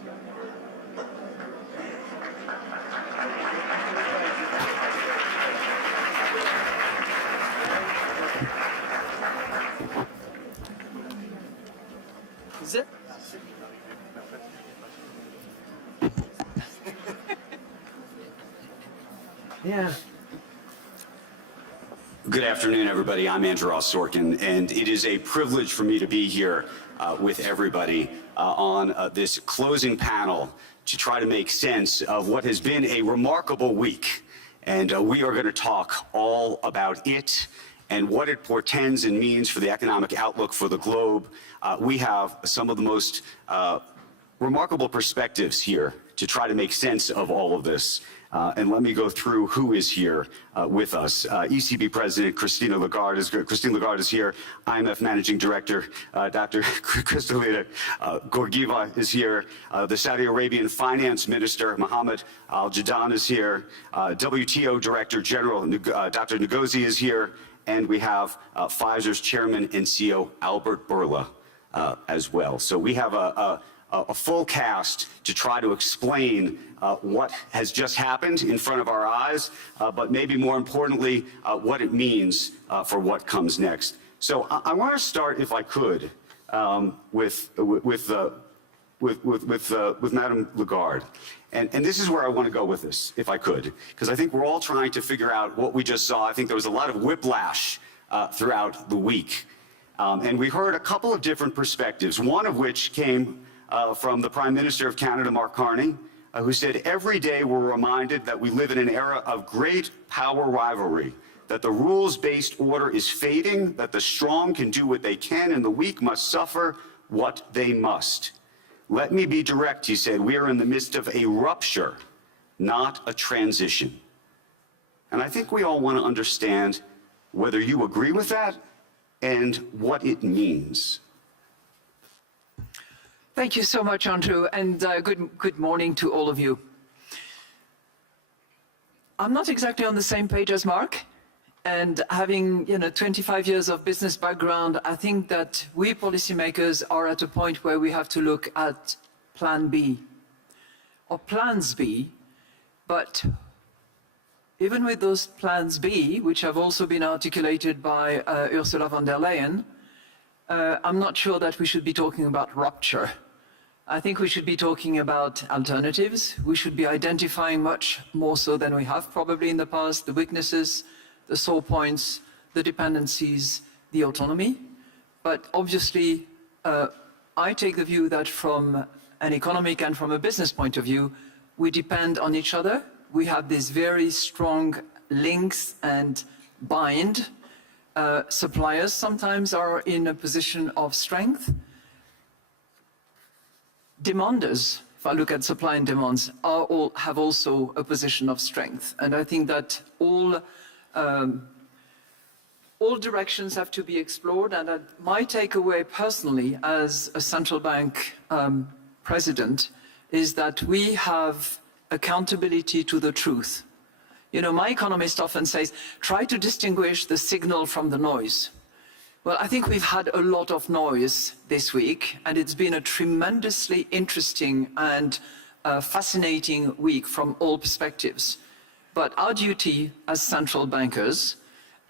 Is it? Yeah. Good afternoon, everybody. I'm Andrew Ross Sorkin, and it is a privilege for me to be here with everybody on this closing panel to try to make sense of what has been a remarkable week. And we are going to talk all about it and what it portends and means for the economic outlook for the globe. We have some of the most remarkable perspectives here to try to make sense of all of this. And let me go through who is here with us. ECB President Christine Lagarde is here. IMF Managing Director Dr. Kristalina Georgieva is here. The Saudi Arabian Finance Minister Mohammed Al-Jadaan is here. WTO Director General Dr. Ngozi is here. And we have Pfizer's Chairman and CEO Alberto Bourla as well. So we have a full cast to try to explain what has just happened in front of our eyes, but maybe more importantly, what it means for what comes next. So I want to start, if I could, with Madame Lagarde. And this is where I want to go with this, if I could, because I think we're all trying to figure out what we just saw. I think there was a lot of whiplash throughout the week. And we heard a couple of different perspectives, one of which came from the Prime Minister of Canada, Mark Carney, who said, every day we're reminded that we live in an era of great power rivalry, that the rules-based order is fading, that the strong can do what they can and the weak must suffer what they must. Let me be direct, he said, we are in the midst of a rupture, not a transition. And I think we all want to understand whether you agree with that and what it means. Thank you so much, Andrew, and good morning to all of you. I'm not exactly on the same page as Mark, and having 25 years of business background, I think that we policymakers are at a point where we have to look at Plan B or Plans B, but even with those Plans B, which have also been articulated by Ursula von der Leyen, I'm not sure that we should be talking about rupture. I think we should be talking about alternatives. We should be identifying much more so than we have probably in the past, the weaknesses, the sore points, the dependencies, the autonomy. But obviously, I take the view that from an economic and from a business point of view, we depend on each other. We have these very strong links and bind. Suppliers sometimes are in a position of strength. Demanders, if I look at supply and demands, have also a position of strength. And I think that all directions have to be explored. And my takeaway personally as a central bank president is that we have accountability to the truth. My economist often says, try to distinguish the signal from the noise. Well, I think we've had a lot of noise this week, and it's been a tremendously interesting and fascinating week from all perspectives. But our duty as central bankers,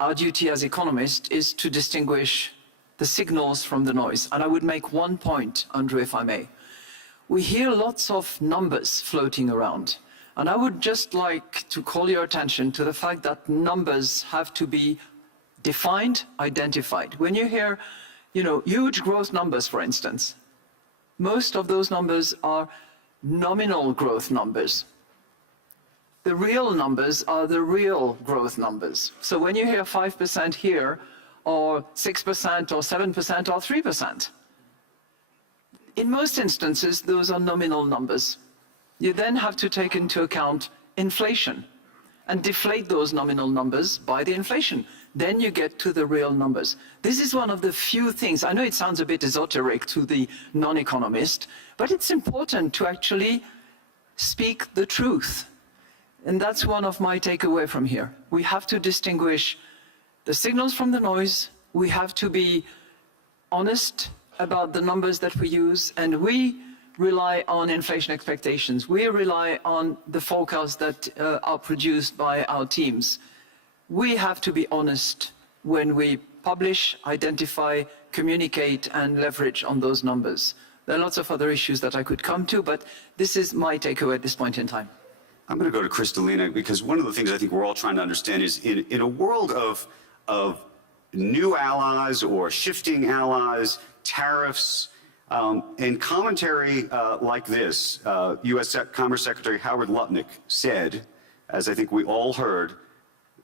our duty as economists, is to distinguish the signals from the noise. And I would make one point, Andrew, if I may. We hear lots of numbers floating around. And I would just like to call your attention to the fact that numbers have to be defined, identified. When you hear, huge growth numbers, for instance, most of those numbers are nominal growth numbers. The real numbers are the real growth numbers. So when you hear 5% here, or 6%, or 7%, or 3%, in most instances, those are nominal numbers. You then have to take into account inflation and deflate those nominal numbers by the inflation. Then you get to the real numbers. This is one of the few things, I know it sounds a bit esoteric to the non-economist, but it's important to actually speak the truth. And that's one of my takeaway from here. We have to distinguish the signals from the noise. We have to be honest about the numbers that we use, and we rely on inflation expectations. We rely on the forecasts that are produced by our teams. We have to be honest when we publish, identify, communicate, and leverage on those numbers. There are lots of other issues that I could come to, but this is my takeaway at this point in time. I'm going to go to Kristalina, because one of the things I think we're all trying to understand is in a world of new allies or shifting allies, tariffs, and commentary like this, U.S. Commerce Secretary Howard Lutnick said, as I think we all heard,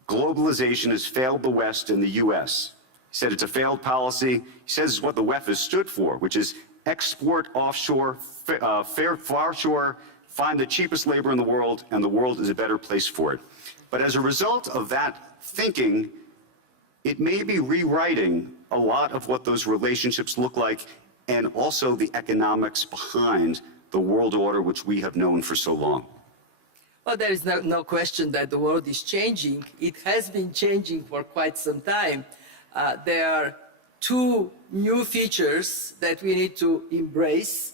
globalization has failed the West and the U.S. He said it's a failed policy. He says it's what the WEF has stood for, which is export offshore, fair farshore, find the cheapest labor in the world, and the world is a better place for it. But as a result of that thinking, it may be rewriting a lot of what those relationships look like, and also the economics behind the world order which we have known for so long. Well, there is no question that the world is changing. It has been changing for quite some time. There are two new features that we need to embrace.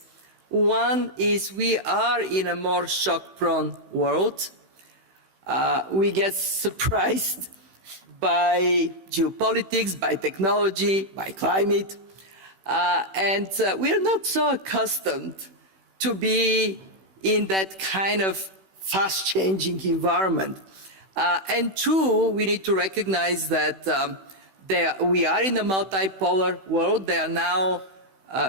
One is we are in a more shock-prone world. We get surprised by geopolitics, by technology, by climate, and we are not so accustomed to be in that kind of fast-changing environment. And two, we need to recognize that we are in a multipolar world. There are now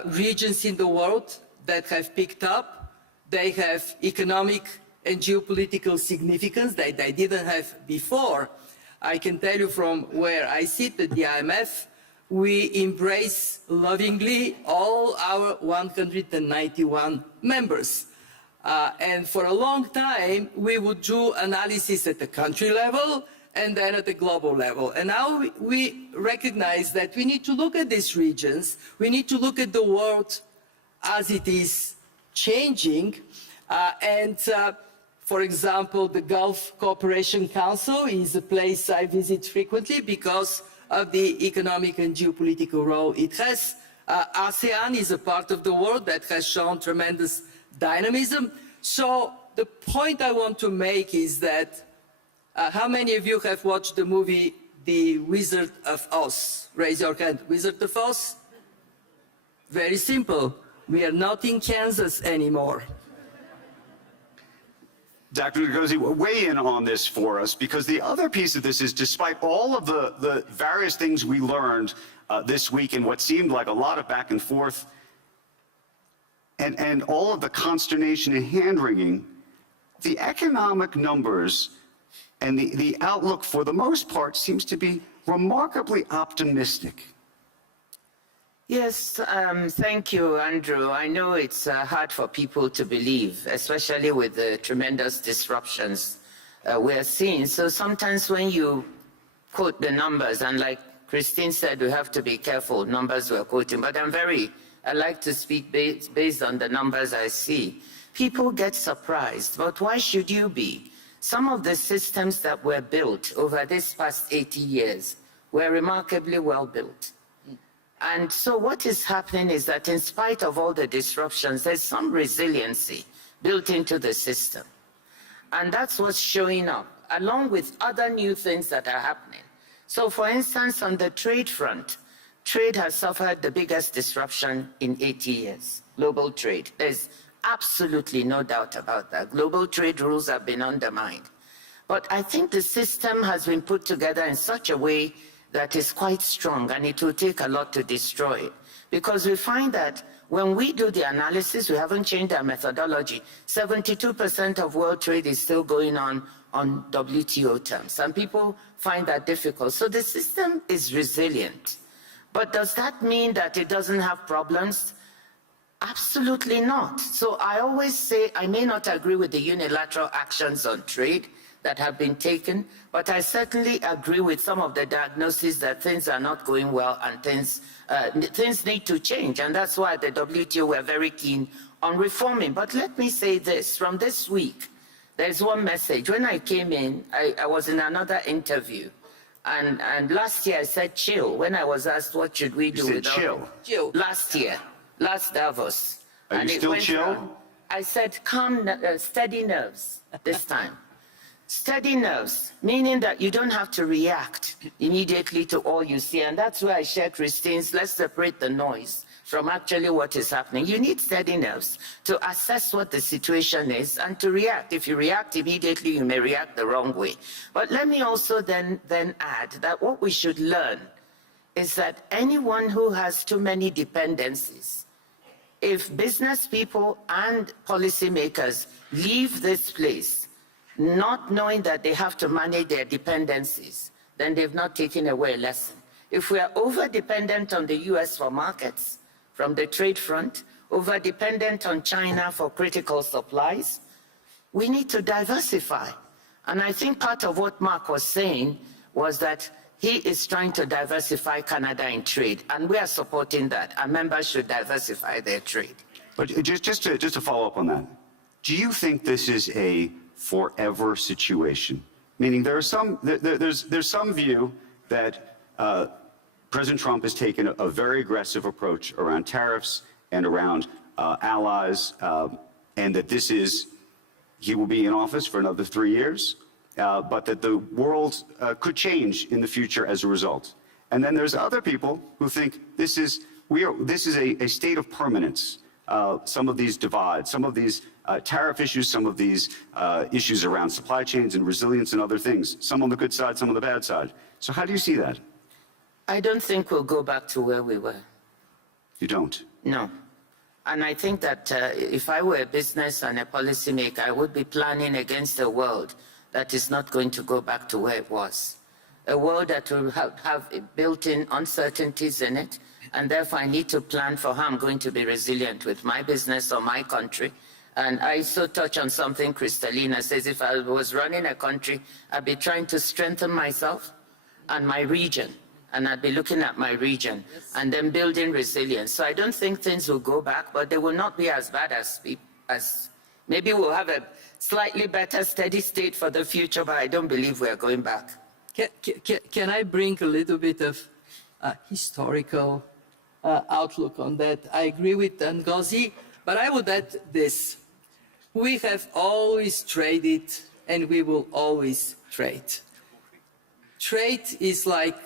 regions in the world that have picked up. They have economic and geopolitical significance that they didn't have before. I can tell you from where I sit at the IMF, we embrace lovingly all our 191 members. And for a long time, we would do analysis at the country level and then at the global level. And now we recognize that we need to look at these regions. We need to look at the world as it is changing. For example, the Gulf Cooperation Council is a place I visit frequently because of the economic and geopolitical role it has. ASEAN is a part of the world that has shown tremendous dynamism. So the point I want to make is that how many of you have watched the movie The Wizard of Oz? Raise your hand. Wizard of Oz? Very simple. We are not in Kansas anymore. Dr. Ngozi, weigh in on this for us, because the other piece of this is, despite all of the various things we learned this week and what seemed like a lot of back and forth, and all of the consternation and hand-wringing, the economic numbers and the outlook, for the most part, seems to be remarkably optimistic. Yes, thank you, Andrew. I know it's hard for people to believe, especially with the tremendous disruptions we're seeing. So sometimes when you quote the numbers, and like Christine said, we have to be careful, numbers we're quoting, but I like to speak based on the numbers I see. People get surprised, but why should you be? Some of the systems that were built over this past 80 years were remarkably well built. And so what is happening is that in spite of all the disruptions, there's some resiliency built into the system. And that's what's showing up, along with other new things that are happening. So for instance, on the trade front, trade has suffered the biggest disruption in 80 years, global trade. There's absolutely no doubt about that. Global trade rules have been undermined. But I think the system has been put together in such a way that is quite strong, and it will take a lot to destroy it. Because we find that when we do the analysis, we haven't changed our methodology. 72% of world trade is still going on WTO terms, and people find that difficult. So the system is resilient. But does that mean that it doesn't have problems? Absolutely not. So I always say I may not agree with the unilateral actions on trade that have been taken, but I certainly agree with some of the diagnoses that things are not going well and things need to change. And that's why the WTO were very keen on reforming. But let me say this, from this week, there's one message. When I came in, I was in another interview. And last year I said chill. When I was asked what should we do without chill. Last year, last Davos. Are And you it still went chill? wrong. I said, steady nerves this time. Steady nerves, meaning that you don't have to react immediately to all you see. And that's why I share Christine's, let's separate the noise from actually what is happening. You need steady nerves to assess what the situation is and to react. If you react immediately, you may react the wrong way. But let me also then add that what we should learn is that anyone who has too many dependencies, if business people and policymakers leave this place not knowing that they have to manage their dependencies, then they've not taken away a lesson. If we are over-dependent on the US for markets, from the trade front, over-dependent on China for critical supplies, we need to diversify. And I think part of what Mark was saying was that he is trying to diversify Canada in trade, and we are supporting that. Our members should diversify their trade. But just to follow up on that, do you think this is a forever situation? Meaning there's some view that President Trump has taken a very aggressive approach around tariffs and around allies, and that he will be in office for another 3 years, but that the world could change in the future as a result. And then there's other people who think this is a state of permanence. Some of these divides, some of these tariff issues, some of these issues around supply chains and resilience and other things, some on the good side, some on the bad side. So how do you see that? I don't think we'll go back to where we were. You don't? No. And I think that if I were a business and a policymaker, I would be planning against a world that is not going to go back to where it was. A world that will have built-in uncertainties in it, and therefore I need to plan for how I'm going to be resilient with my business or my country. And I so touch on something Kristalina says, if I was running a country, I'd be trying to strengthen myself and my region. And I'd be looking at my region and then building resilience. So I don't think things will go back, but they will not be as bad as maybe we'll have a slightly better steady state for the future, but I don't believe we're going back. Can I bring a little bit of historical outlook on that? I agree with Ngozi, but I would add this. We have always traded and we will always trade. Trade is like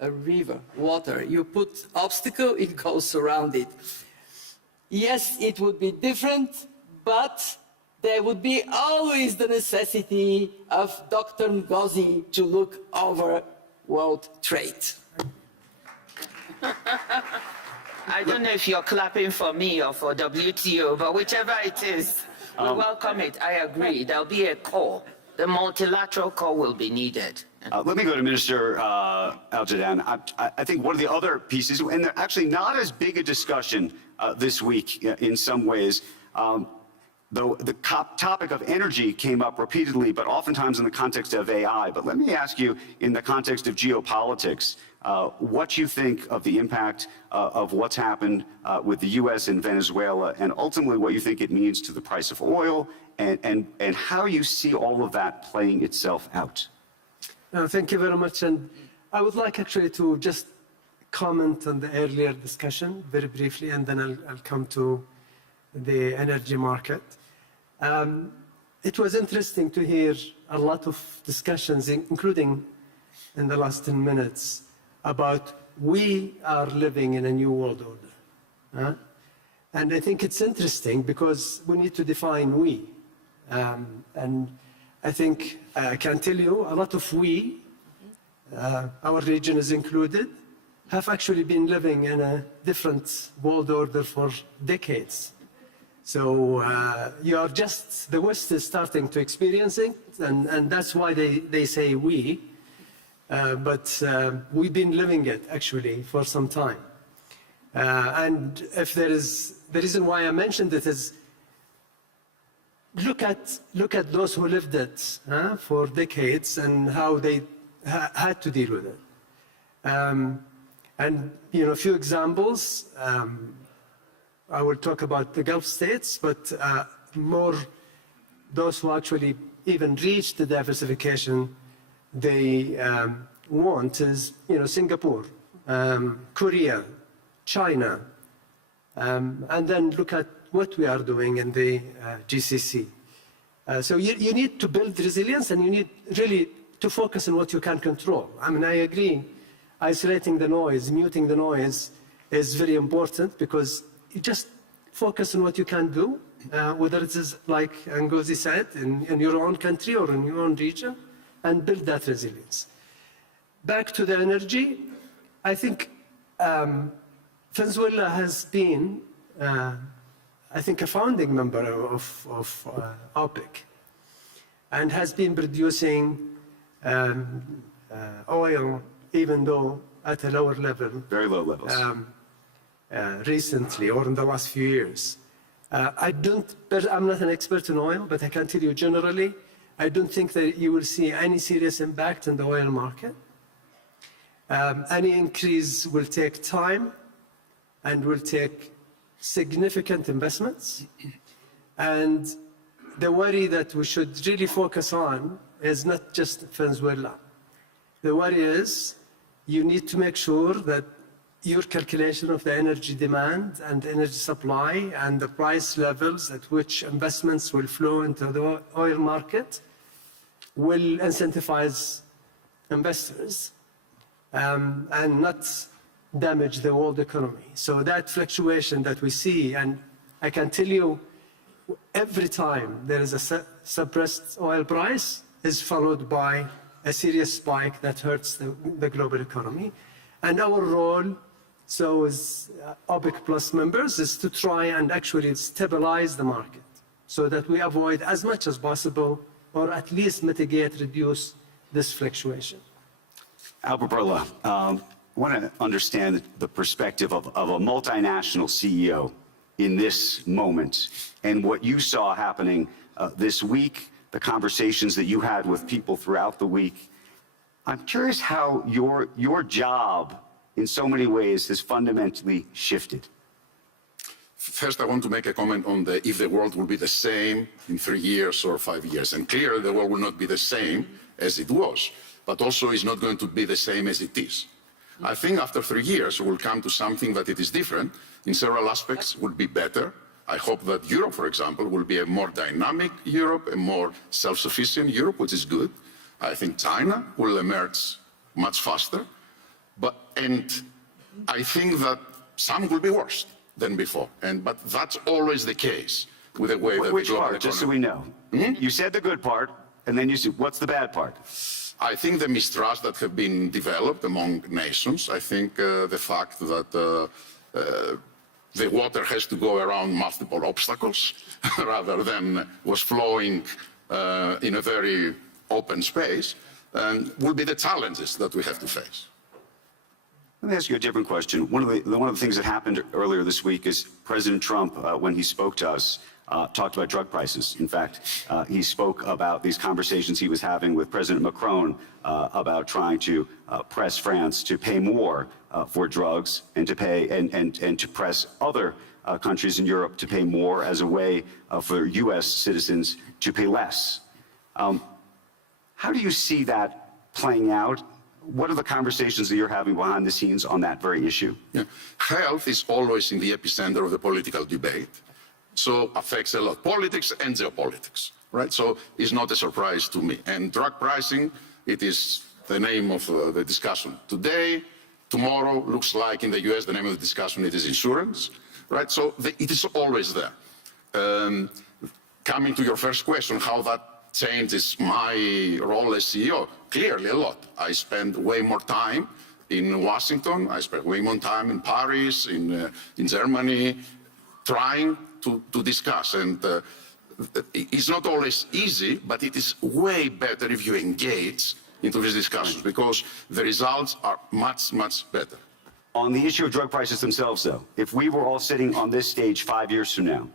a river, water. You put obstacle, it goes around it. Yes, it would be different, but there would be always the necessity of Dr. Ngozi to look over world trade. I don't know if you're clapping for me or for WTO, but whichever it is, we welcome it. I agree. There'll be a call. The multilateral call will be needed. Let me go to Minister Al-Jadaan. I think one of the other pieces, and they're actually not as big a discussion this week in some ways, though the topic of energy came up repeatedly, but oftentimes in the context of AI. But let me ask you, in the context of geopolitics, what you think of the impact of what's happened with the U.S. and Venezuela, and ultimately what you think it means to the price of oil, and how you see all of that playing itself out. Thank you very much. And I would like actually to just comment on the earlier discussion very briefly, and then I'll come to the energy market. It was interesting to hear a lot of discussions, including in the last 10 minutes, about we are living in a new world order. And I think it's interesting because we need to define we. And I think I can tell you a lot of we, our region is included, have actually been living in a different world order for decades. So you are just, the West is starting to experience it, and that's why they say we. But we've been living it actually for some time. And if there is, the reason why I mentioned it is, look at those who lived it for decades and how they had to deal with it. And you know, a few examples. I will talk about the Gulf states, but more those who actually even reached the diversification they want is, you know, Singapore, Korea, China, and then look at what we are doing in the GCC. So you need to build resilience, and you need really to focus on what you can control. I mean, I agree, isolating the noise, muting the noise is very important, because you just focus on what you can do, whether it is, like Ngozi said, in your own country or in your own region, and build that resilience. Back to the energy, I think Venezuela has been, I think, a founding member of OPEC, and has been producing oil, even though at a lower level. Very low levels. Recently, or in the last few years. I'm not an expert in oil, but I can tell you generally, I don't think that you will see any serious impact in the oil market. Any increase will take time and will take significant investments. And the worry that we should really focus on is not just Venezuela. The worry is you need to make sure that your calculation of the energy demand and energy supply and the price levels at which investments will flow into the oil market will incentivize investors and not damage the world economy. So that fluctuation that we see, and I can tell you, every time there is a suppressed oil price is followed by a serious spike that hurts the global economy. And our role, so as OPEC Plus members, is to try and actually stabilize the market so that we avoid as much as possible, or at least mitigate, reduce this fluctuation. Albert Bourla, I want to understand the perspective of a multinational CEO in this moment and what you saw happening this week, the conversations that you had with people throughout the week. I'm curious how your job in so many ways has fundamentally shifted. First, I want to make a comment on if the world will be the same in 3 years or 5 years. And clearly, the world will not be the same as it was, but also is not going to be the same as it is. I think after 3 years, we'll come to something that it is different. In several aspects, will be better. I hope that Europe, for example, will be a more dynamic Europe, a more self-sufficient Europe, which is good. I think China will emerge much faster. And I think that some will be worse than before. But that's always the case with the way that Which the global part, economy... just so we know? You said the good part, and then you said, what's the bad part? I think the mistrust that have been developed among nations. I think the fact that the water has to go around multiple obstacles rather than was flowing in a very open space, will be the challenges that we have to face. Let me ask you a different question. One of the things that happened earlier this week is President Trump, when he spoke to us, talked about drug prices. In fact, he spoke about these conversations he was having with President Macron about trying to press France to pay more for drugs and to pay and to press other countries in Europe to pay more as a way for U.S. citizens to pay less. How do you see that playing out? What are the conversations that you're having behind the scenes on that very issue? Yeah. Health is always in the epicenter of the political debate, so affects a lot, politics and geopolitics, right? So it's not a surprise to me. And drug pricing, it is the name of the discussion today. Tomorrow, looks like in the US, the name of the discussion, it is insurance, right? So it is always there. Coming to your first question, how that changes my role as CEO, clearly a lot. I spend way more time in Washington, I spend way more time in Paris, in Germany, trying to discuss. And it's not always easy, but it is way better if you engage into these discussions, because the results are much, much better. On the issue of drug prices themselves, though, if we were all sitting on this stage 5 years from now,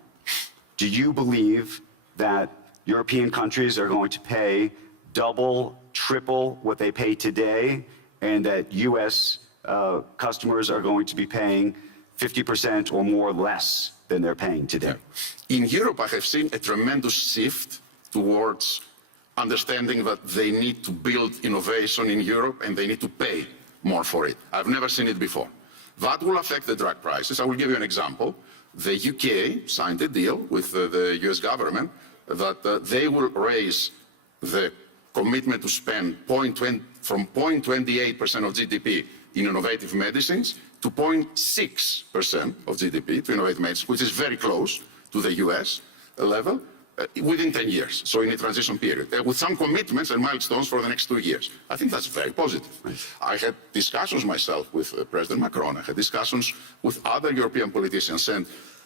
do you believe that European countries are going to pay double, triple what they pay today, and that U.S. Customers are going to be paying 50% or more less than they're paying today? In Europe, I have seen a tremendous shift towards understanding that they need to build innovation in Europe and they need to pay more for it. I've never seen it before. That will affect the drug prices. I will give you an example. The UK signed a deal with the US government that they will raise the commitment to spend from 0.28% of GDP in innovative medicines to 0.6% of GDP to innovative medicines, which is very close to the US level, within 10 years, so in a transition period, with some commitments and milestones for the next 2 years. I think that's very positive. I had discussions myself with President Macron, I had discussions with other European politicians, and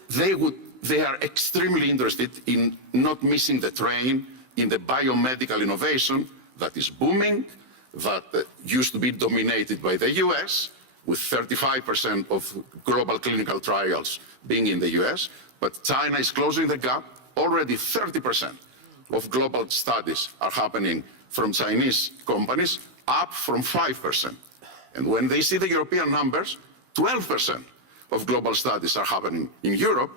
they are extremely interested in not missing the train in the biomedical innovation that is booming, that used to be dominated by the US, with 35% of global clinical trials being in the US, but China is closing the gap. Already 30% of global studies are happening from Chinese companies, up from 5%. And when they see the European numbers, 12% of global studies are happening in Europe,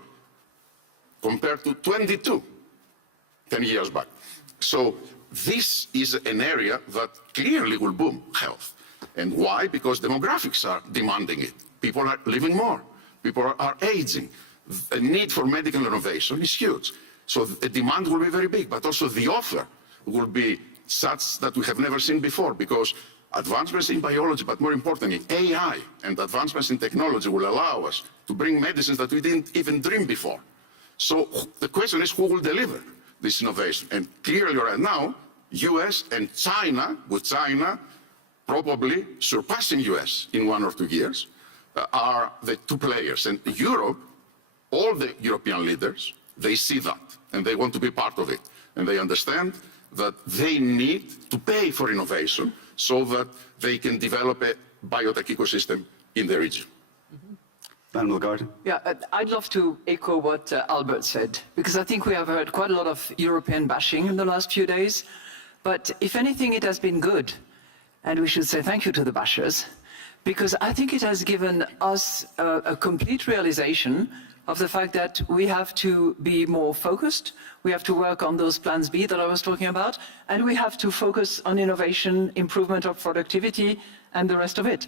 compared to 22 10 years back. So this is an area that clearly will boom health. And why? Because demographics are demanding it. People are living more. People are aging. The need for medical innovation is huge. So the demand will be very big, but also the offer will be such that we have never seen before, because advancements in biology, but more importantly, AI and advancements in technology will allow us to bring medicines that we didn't even dream before. So the question is, who will deliver this innovation? And clearly right now, US and China, with China probably surpassing US in 1 or 2 years, are the two players. And Europe, all the European leaders, they see that, and they want to be part of it. And they understand that they need to pay for innovation so that they can develop a biotech ecosystem in the region. Madam Lagarde? Yeah, I'd love to echo what Albert said, because I think we have heard quite a lot of European bashing in the last few days. But if anything, it has been good. And we should say thank you to the bashers, because I think it has given us a complete realization of the fact that we have to be more focused, we have to work on those plans B that I was talking about, and we have to focus on innovation, improvement of productivity, and the rest of it.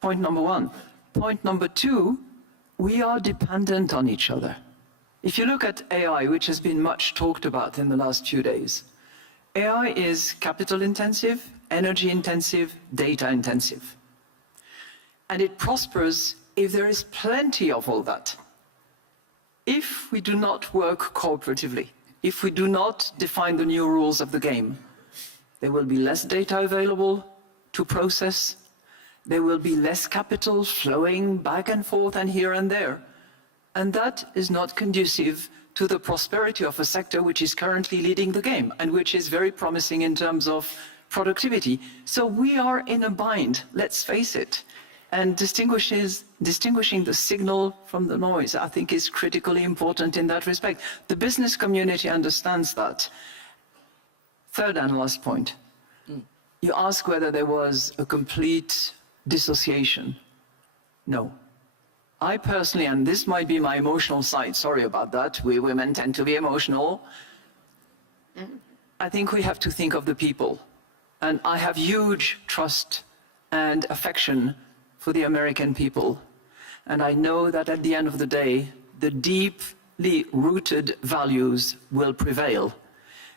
Point number one. Point number two, we are dependent on each other. If you look at AI, which has been much talked about in the last few days, AI is capital intensive, energy intensive, data intensive. And it prospers if there is plenty of all that. If we do not work cooperatively, if we do not define the new rules of the game, there will be less data available to process, there will be less capital flowing back and forth and here and there. And that is not conducive to the prosperity of a sector which is currently leading the game and which is very promising in terms of productivity. So we are in a bind, let's face it. And distinguishing the signal from the noise, I think, is critically important in that respect. The business community understands that. Third and last point. You ask whether there was a complete dissociation. No. I personally, and this might be my emotional side, sorry about that, we women tend to be emotional. I think we have to think of the people. And I have huge trust and affection for the American people. And I know that at the end of the day, the deeply rooted values will prevail.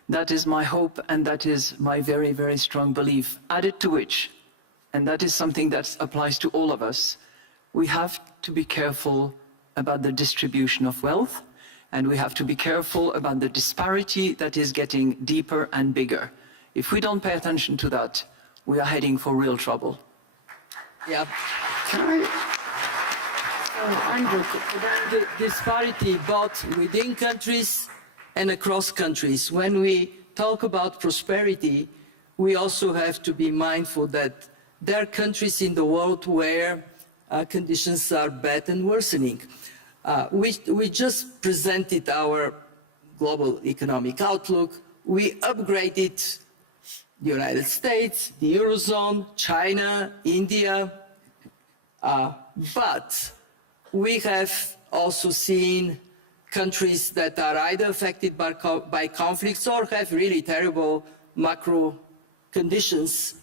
That is my hope, and that is my very, very strong belief. Added to which, and that is something that applies to all of us, we have to be careful about the distribution of wealth, and we have to be careful about the disparity that is getting deeper and bigger. If we don't pay attention to that, we are heading for real trouble. Yeah. Andrew, the disparity both within countries and across countries. When we talk about prosperity, we also have to be mindful that there are countries in the world where conditions are bad and worsening. We just presented our global economic outlook. We upgraded the United States, the Eurozone, China, India, but we have also seen countries that are either affected by conflicts or have really terrible macro conditions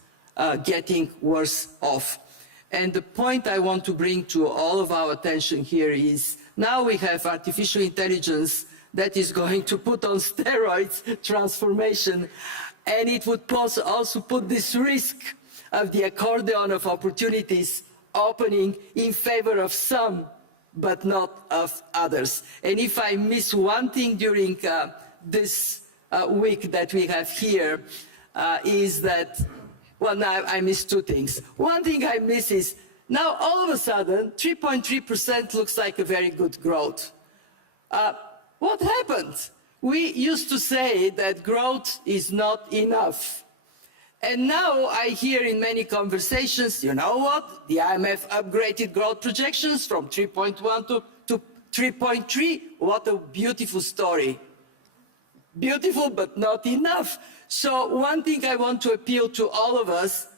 getting worse off. And the point I want to bring to all of our attention here is now we have artificial intelligence that is going to put on steroids transformation, and it would also put this risk of the accordion of opportunities opening in favor of some, but not of others. And if I miss one thing during this week that we have here, is that, well, now I miss two things. One thing I miss is now all of a sudden 3.3% looks like a very good growth. What happened? We used to say that growth is not enough. And now I hear in many conversations, you know what? The IMF upgraded growth projections from 3.1 to 3.3. What a beautiful story. Beautiful, but not enough. So one thing I want to appeal to all of us,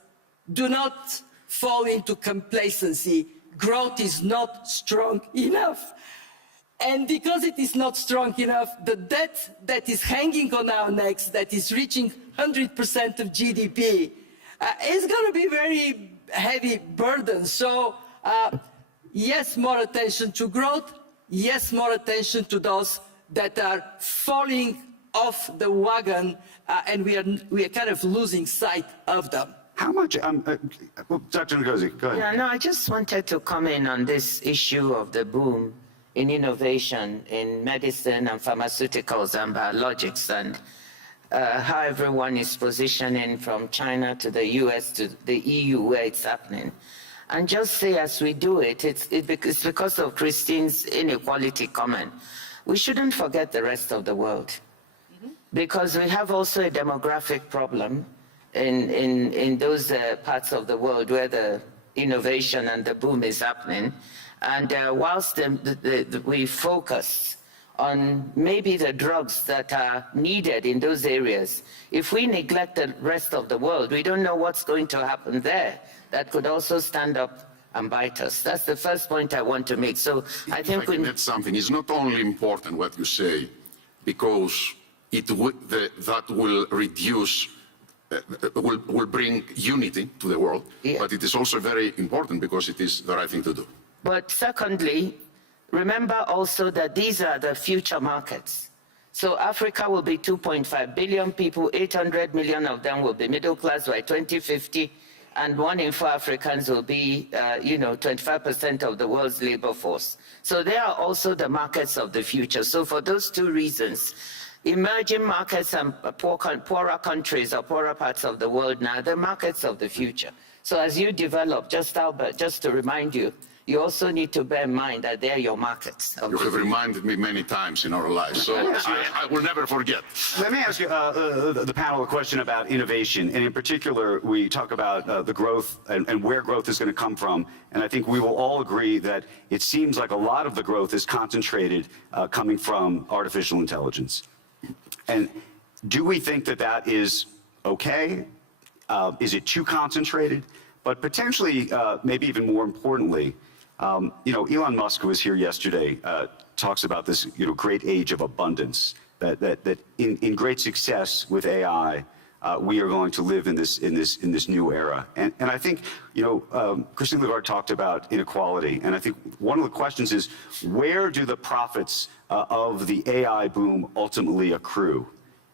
do not fall into complacency. Growth is not strong enough. And because it is not strong enough, the debt that is hanging on our necks, that is reaching 100% of GDP, is going to be very heavy burden. So yes, more attention to growth. Yes, more attention to those that are falling off the wagon, and we are kind of losing sight of them. How much, Dr. Ngozi, go ahead. Yeah, no, I just wanted to comment on this issue of the boom in innovation in medicine and pharmaceuticals and biologics, and how everyone is positioning from China to the US to the EU where it's happening. And just say as we do it, it's because of Christine's inequality comment. We shouldn't forget the rest of the world, because we have also a demographic problem in those parts of the world where the innovation and the boom is happening. And whilst we focus on maybe the drugs that are needed in those areas, if we neglect the rest of the world, we don't know what's going to happen there. That could also stand up and bite us. That's the first point I want to make. So I think we need something. It's not only important what you say, because that will reduce, will bring unity to the world, yeah. But it is also very important because it is the right thing to do. But secondly, remember also that these are the future markets. So Africa will be 2.5 billion people, 800 million of them will be middle class by 2050, and 1 in 4 Africans will be, 25% of the world's labor force. So they are also the markets of the future. So for those two reasons, emerging markets and poorer countries or poorer parts of the world now, the markets of the future. So as you develop, Albert, just to remind you, you also need to bear in mind that they're your markets. You have reminded me many times in our lives, so I will never forget. Let me ask you, the panel, a question about innovation, and in particular, we talk about the growth and where growth is going to come from, and I think we will all agree that it seems like a lot of the growth is concentrated coming from artificial intelligence. And do we think that that is okay? Is it too concentrated? But potentially, maybe even more importantly, Elon Musk, who was here yesterday, talks about this, great age of abundance. That in great success with AI, we are going to live in this new era. And I think, Christine Lagarde talked about inequality, and I think one of the questions is, where do the profits of the AI boom ultimately accrue,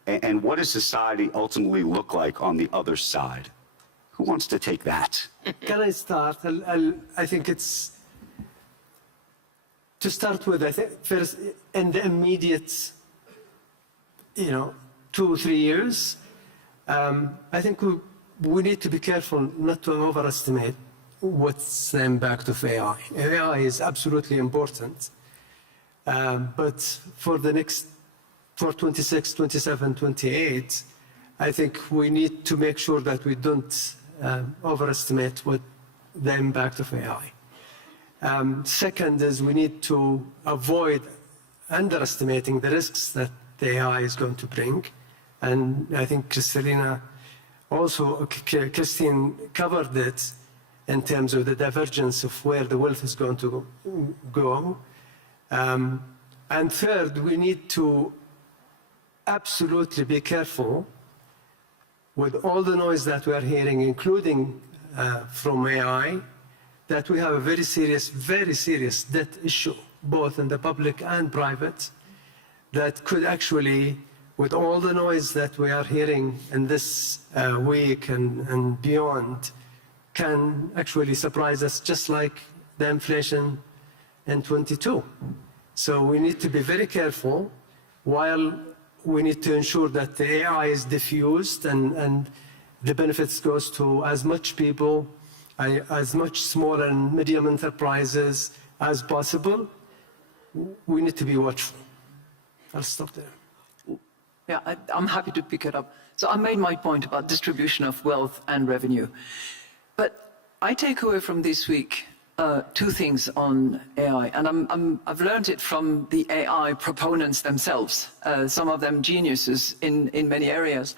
and what does society ultimately look like on the other side? Who wants to take that? Can I start? I think it's, to start with, I think first, in the immediate, 2 or 3 years, I think we need to be careful not to overestimate what's the impact of AI. AI is absolutely important, but for the next, for 26, 27, 28, I think we need to make sure that we don't overestimate what the impact of AI. Second is we need to avoid underestimating the risks that the AI is going to bring. And I think Kristalina also, Christine covered it in terms of the divergence of where the wealth is going to go. And third, we need to absolutely be careful with all the noise that we are hearing, including from AI, that we have a very serious debt issue, both in the public and private, that could actually, with all the noise that we are hearing in this week and beyond, can actually surprise us, just like the inflation in 22. So we need to be very careful, while we need to ensure that the AI is diffused and the benefits goes to as much people, as much small and medium enterprises as possible. We need to be watchful. I'll stop there. Yeah, I'm happy to pick it up. So I made my point about distribution of wealth and revenue. But I take away from this week two things on AI, and I've learned it from the AI proponents themselves, some of them geniuses in many areas.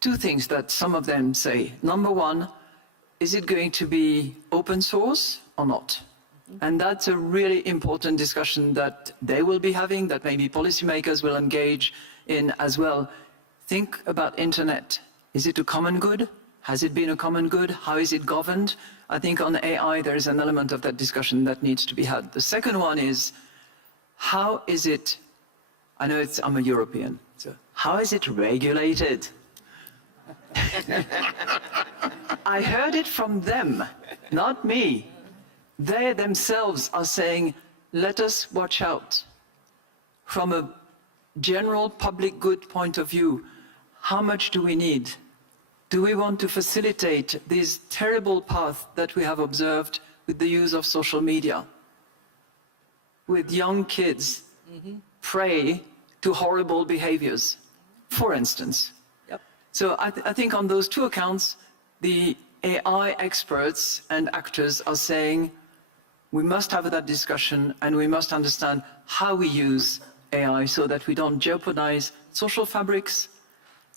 Two things that some of them say. Number one, is it going to be open source or not? And that's a really important discussion that they will be having, that maybe policymakers will engage in as well. Think about internet. Is it a common good? Has it been a common good? How is it governed? I think on AI, there is an element of that discussion that needs to be had. The second one is, how is it, I know I'm a European, so how is it regulated? I heard it from them, not me. They themselves are saying, let us watch out. From a general public good point of view, how much do we need? Do we want to facilitate this terrible path that we have observed with the use of social media? With young kids prey to horrible behaviors, for instance. Yep. So I think on those two accounts, the AI experts and actors are saying we must have that discussion and we must understand how we use AI so that we don't jeopardize social fabrics,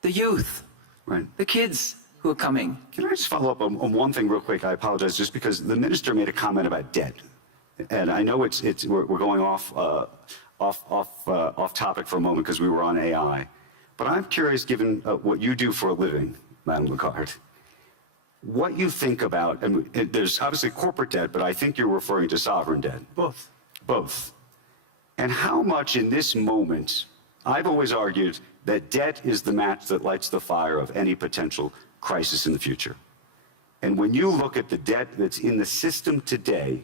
the youth, Right. the kids who are coming. Can I just follow up on one thing real quick? I apologize, just because the minister made a comment about debt, and I know we're going off topic for a moment because we were on AI, but I'm curious, given what you do for a living, Madam Lagarde, what you think about, and there's obviously corporate debt, but I think you're referring to sovereign debt. Both. Both. And how much in this moment, I've always argued that debt is the match that lights the fire of any potential crisis in the future. And when you look at the debt that's in the system today,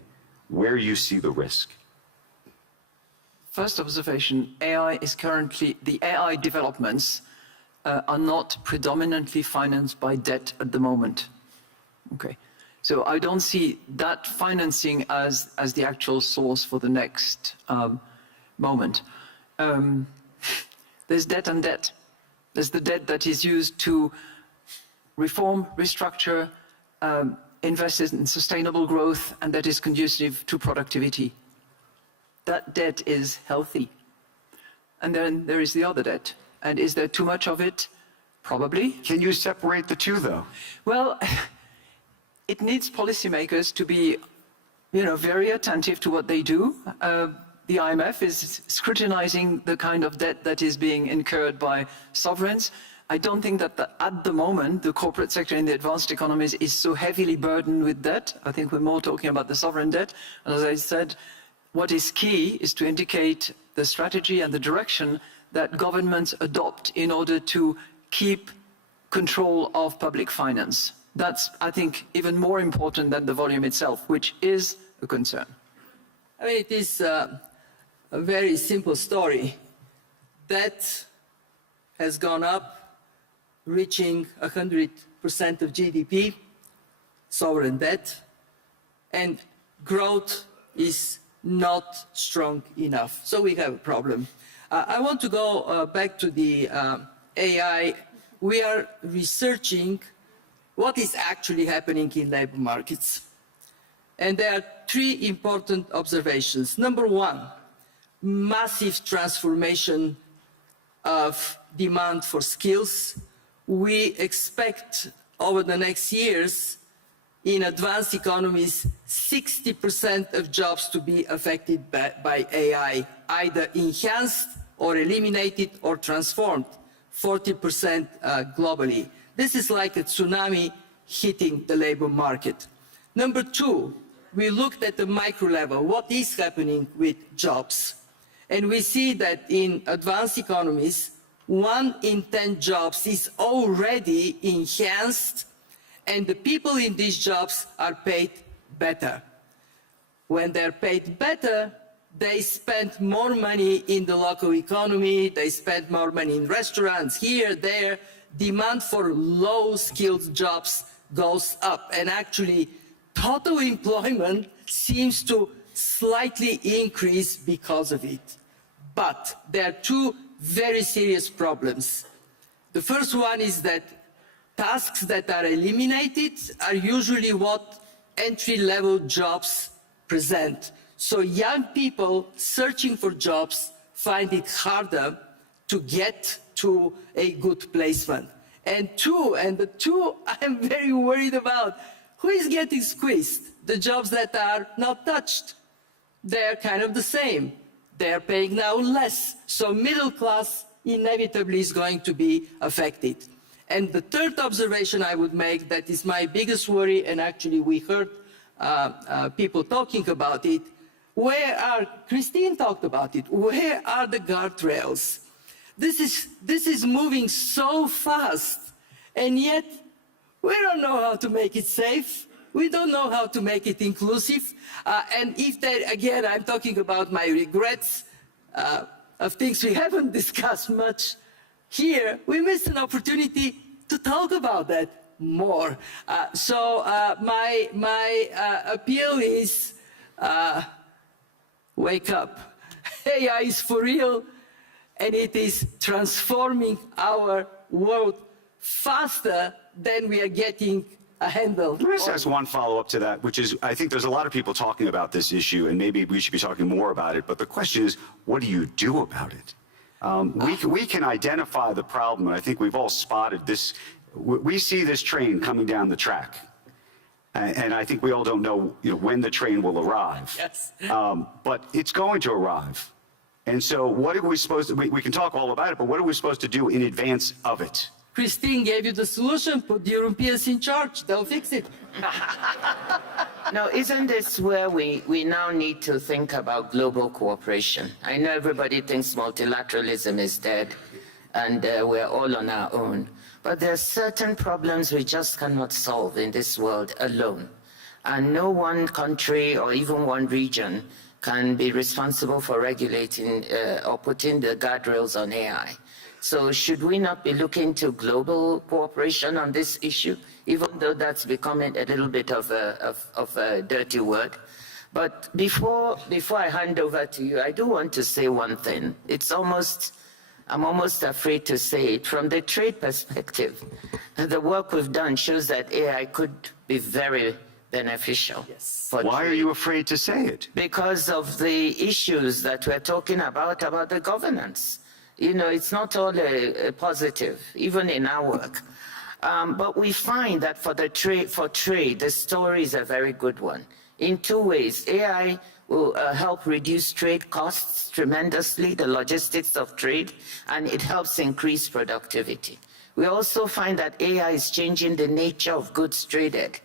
where you see the risk? First observation, AI is currently, the AI developments are not predominantly financed by debt at the moment. Okay, so I don't see that financing as the actual source for the next moment. There's debt and debt. There's the debt that is used to reform, restructure, invest in sustainable growth, and that is conducive to productivity. That debt is healthy. And then there is the other debt. And is there too much of it? Probably. Can you separate the two, though? Well, it needs policymakers to be, very attentive to what they do. The IMF is scrutinizing the kind of debt that is being incurred by sovereigns. I don't think that at the moment, the corporate sector in the advanced economies is so heavily burdened with debt. I think we're more talking about the sovereign debt. And as I said, what is key is to indicate the strategy and the direction that governments adopt in order to keep control of public finance. That's, I think, even more important than the volume itself, which is a concern. I mean, it is a very simple story. Debt has gone up, reaching 100% of GDP, sovereign debt, and growth is not strong enough. So we have a problem. I want to go back to the AI. We are researching what is actually happening in labor markets. And there are three important observations. Number one, massive transformation of demand for skills. We expect over the next years in advanced economies, 60% of jobs to be affected by AI, either enhanced or eliminated or transformed, 40% globally. This is like a tsunami hitting the labor market. Number two, we looked at the micro level, what is happening with jobs. And we see that in advanced economies, 1 in 10 jobs is already enhanced, and the people in these jobs are paid better. When they're paid better, they spend more money in the local economy, they spend more money in restaurants, here, there. Demand for low-skilled jobs goes up, and actually total employment seems to slightly increase because of it. But there are 2 very serious problems. The first one is that tasks that are eliminated are usually what entry-level jobs present. So young people searching for jobs find it harder to get to a good placement. And the two I'm very worried about, who is getting squeezed? The jobs that are not touched. They're kind of the same. They're paying now less. So middle class inevitably is going to be affected. And the third observation I would make, that is my biggest worry, and actually we heard people talking about it, Christine talked about it, where are the guardrails? This is moving so fast, and yet we don't know how to make it safe. We don't know how to make it inclusive. And if there, again, I'm talking about my regrets of things we haven't discussed much here, we missed an opportunity to talk about that more. So my appeal is wake up. AI is for real, and it is transforming our world faster than we are getting a handle. Let me just ask one follow-up to that, which is, I think there's a lot of people talking about this issue, and maybe we should be talking more about it, but the question is, what do you do about it? We can identify the problem, and I think we've all spotted this. We see this train coming down the track, and I think we all don't know, when the train will arrive. Yes. But it's going to arrive. And so what are we supposed to, we can talk all about it, but what are we supposed to do in advance of it? Christine gave you the solution, put the Europeans in charge, they'll fix it. Now, isn't this where we now need to think about global cooperation? I know everybody thinks multilateralism is dead and we're all on our own, but there are certain problems we just cannot solve in this world alone. And no one country or even one region can be responsible for regulating or putting the guardrails on AI. So should we not be looking to global cooperation on this issue, even though that's becoming a little bit of a dirty word? But before I hand over to you, I do want to say one thing. I'm almost afraid to say it. From the trade perspective, the work we've done shows that AI could be very beneficial. Yes. For Why trade. are you afraid to say it? Because of the issues that we're talking about the governance. It's not all a positive, even in our work. But we find that for trade, the story is a very good one. In 2 ways, AI will help reduce trade costs tremendously, the logistics of trade, and it helps increase productivity. We also find that AI is changing the nature of goods traded.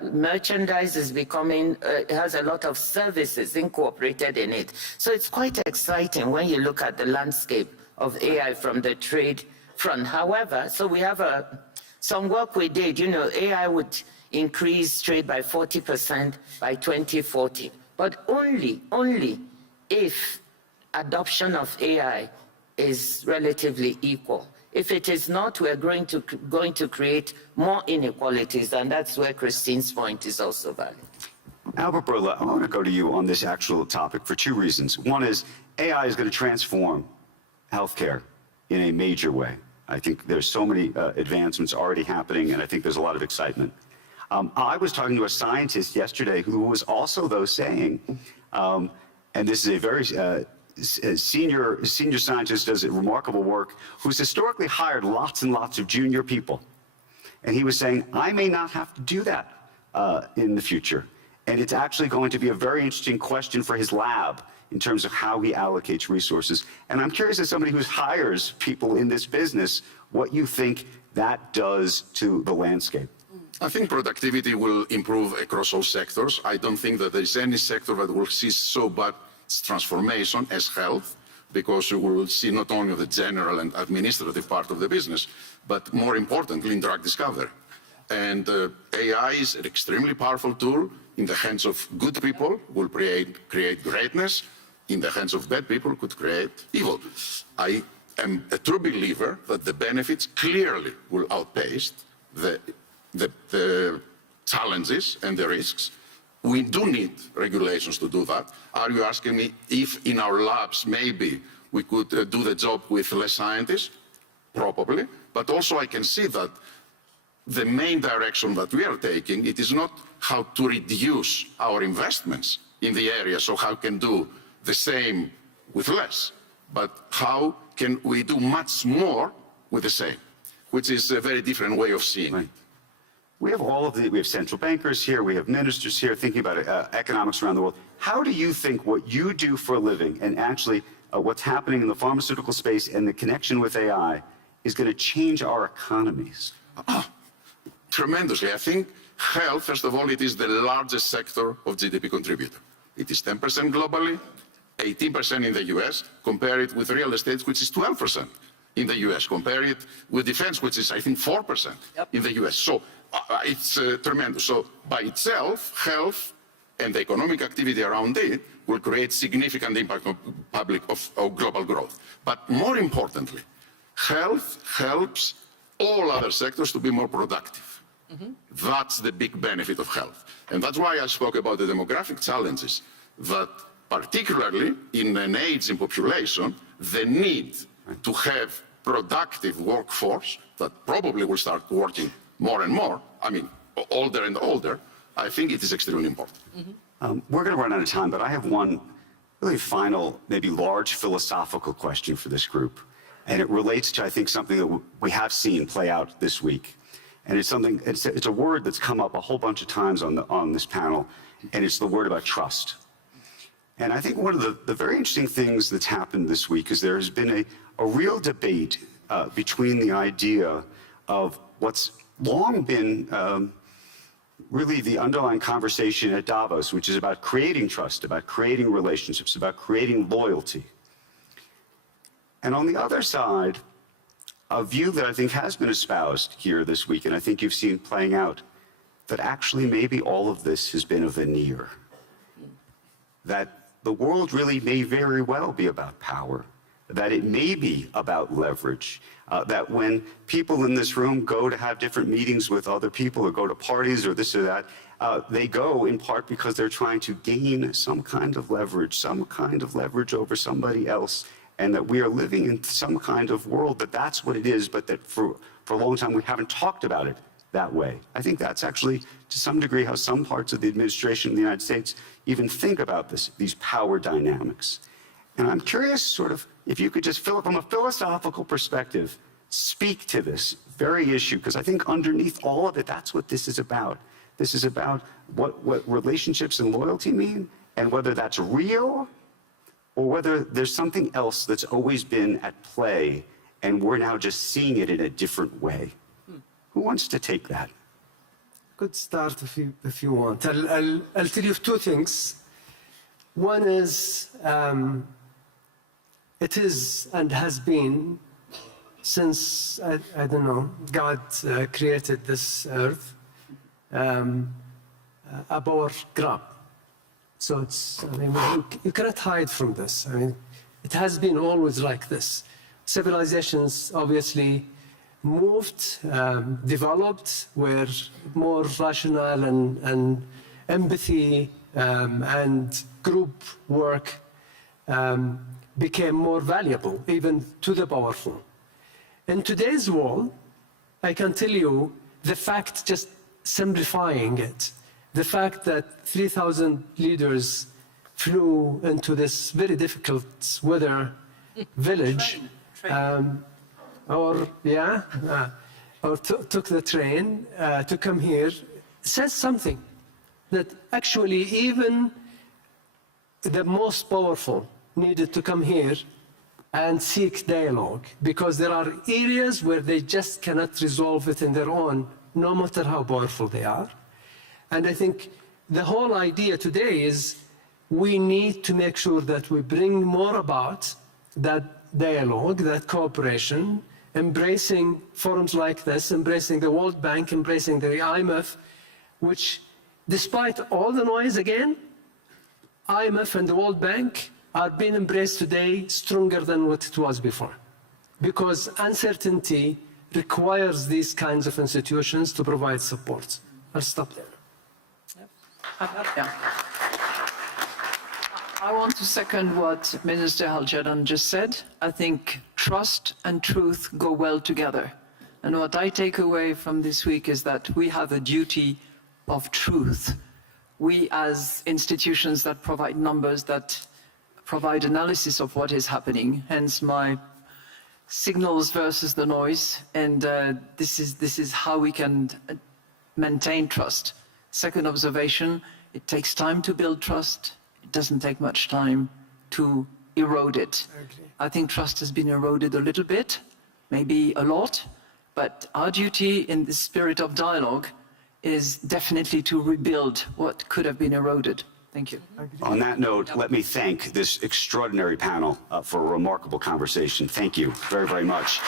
Merchandise is becoming, has a lot of services incorporated in it. So it's quite exciting when you look at the landscape of AI from the trade front. However, so we have some work we did, AI would increase trade by 40% by 2040, but only if adoption of AI is relatively equal. If it is not, we're going to create more inequalities, and that's where Christine's point is also valid. Albert Bourla, I want to go to you on this actual topic for 2 reasons. One is AI is going to transform healthcare in a major way. I think there's so many advancements already happening, and I think there's a lot of excitement. I was talking to a scientist yesterday who was also, though, saying, and this is a very senior scientist, does remarkable work, who's historically hired lots and lots of junior people. And he was saying, I may not have to do that in the future. And it's actually going to be a very interesting question for his lab in terms of how he allocates resources. And I'm curious, as somebody who hires people in this business, what you think that does to the landscape. I think productivity will improve across all sectors. I don't think that there is any sector that will see so bad transformation as health, because you will see not only the general and administrative part of the business, but more importantly in drug discovery. And AI is an extremely powerful tool. In the hands of good people will create greatness. In the hands of bad people could create evil. I am a true believer that the benefits clearly will outpace the challenges and the risks. We do need regulations to do that. Are you asking me if in our labs maybe we could do the job with less scientists? Probably. But also I can see that the main direction that we are taking, it is not how to reduce our investments in the area, so how can do the same with less, but how can we do much more with the same, which is a very different way of seeing it. We have we have central bankers here, we have ministers here thinking about economics around the world. How do you think what you do for a living and actually what's happening in the pharmaceutical space and the connection with AI is going to change our economies? Tremendously. I think health, first of all, it is the largest sector of GDP contributor. It is 10% globally, 18% in the US. Compare it with real estate, which is 12% in the US. Compare it with defense, which is, I think, 4% in the US. So it's tremendous. So by itself, health and the economic activity around it will create significant impact on global growth. But more importantly, health helps all other sectors to be more productive. That's the big benefit of health. And that's why I spoke about the demographic challenges, that particularly in an aging population, the need to have productive workforce that probably will start working more and more, I mean, older and older, I think it is extremely important. We're going to run out of time, but I have one really final, maybe large philosophical question for this group. And it relates to, I think, something that we have seen play out this week. And it's something, it's a word that's come up a whole bunch of times on this panel, and it's the word about trust. And I think one of the very interesting things that's happened this week is there has been a real debate between the idea of what's long been really the underlying conversation at Davos, which is about creating trust, about creating relationships, about creating loyalty. And on the other side, a view that I think has been espoused here this week, and I think you've seen playing out, that actually maybe all of this has been a veneer. That the world really may very well be about power, that it may be about leverage, that when people in this room go to have different meetings with other people or go to parties or this or that, they go in part because they're trying to gain some kind of leverage over somebody else, and that we are living in some kind of world that that's what it is, but that for a long time we haven't talked about it that way. I think that's actually, to some degree, how some parts of the administration in the United States even think about these power dynamics. And I'm curious, sort of, if you could just, from a philosophical perspective, speak to this very issue, because I think underneath all of it, that's what this is about. This is about what relationships and loyalty mean, and whether that's real, or whether there's something else that's always been at play, and we're now just seeing it in a different way. Who wants to take that? Could start if you want. I'll tell you two things. One is, it is and has been since, I don't know, God created this earth, a power grab. So it's, I mean, you cannot hide from this. I mean, it has been always like this. Civilizations obviously moved, developed, were more rational and empathy and group work became more valuable, even to the powerful. In today's world, I can tell you the fact, just simplifying it, the fact that 3,000 leaders flew into this very difficult weather village, or took the train to come here, says something that actually even the most powerful needed to come here and seek dialogue, because there are areas where they just cannot resolve it in their own no matter how powerful they are. And I think the whole idea today is we need to make sure that we bring more about that dialogue, that cooperation, embracing forums like this, embracing the World Bank, embracing the IMF, which, despite all the noise again, IMF and the World Bank are being embraced today stronger than what it was before. Because uncertainty requires these kinds of institutions to provide support. I'll stop there. Yeah. I want to second what Minister Al-Jadaan just said. I think trust and truth go well together. And what I take away from this week is that we have a duty of truth. We as institutions that provide numbers, that provide analysis of what is happening, hence my signals versus the noise, and this is how we can maintain trust. Second observation, it takes time to build trust. It doesn't take much time to erode it. I think trust has been eroded a little bit, maybe a lot, but our duty in the spirit of dialogue is definitely to rebuild what could have been eroded. Thank you. On that note, let me thank this extraordinary panel for a remarkable conversation. Thank you very, very much.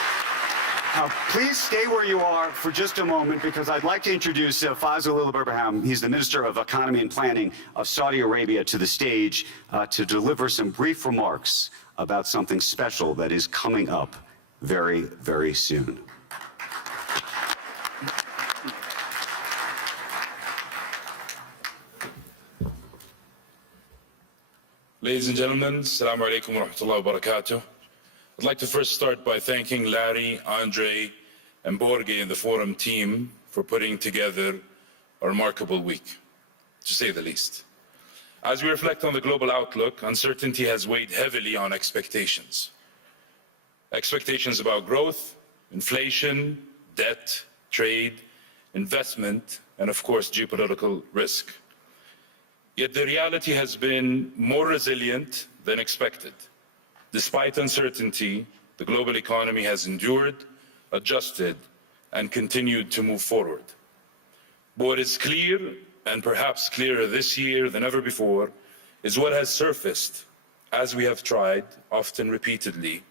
Please stay where you are for just a moment, because I'd like to introduce Pfizer Al-Abraham. He's the Minister of Economy and Planning of Saudi Arabia to the stage to deliver some brief remarks about something special that is coming up very, very soon. Ladies and gentlemen, Assalamu alaikum wa rahmatullahi wa barakatuh. I'd like to first start by thanking Larry, Andre, and Borge and the Forum team for putting together a remarkable week, to say the least. As we reflect on the global outlook, uncertainty has weighed heavily on expectations. Expectations about growth, inflation, debt, trade, investment, and of course, geopolitical risk. Yet the reality has been more resilient than expected. Despite uncertainty, the global economy has endured, adjusted, and continued to move forward. But what is clear, and perhaps clearer this year than ever before, is what has surfaced as we have tried, often repeatedly,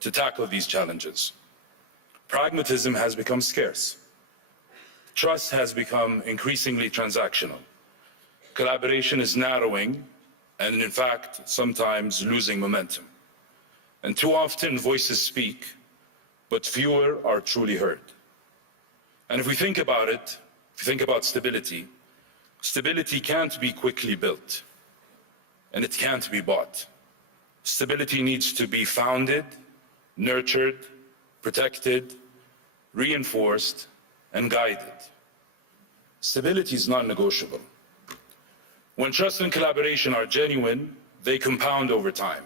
to tackle these challenges. Pragmatism has become scarce. Trust has become increasingly transactional. Collaboration is narrowing and, in fact, sometimes losing momentum. And too often voices speak, but fewer are truly heard. And if we think about it, if we think about stability, stability can't be quickly built, and it can't be bought. Stability needs to be founded, nurtured, protected, reinforced, and guided. Stability is non-negotiable. When trust and collaboration are genuine, they compound over time,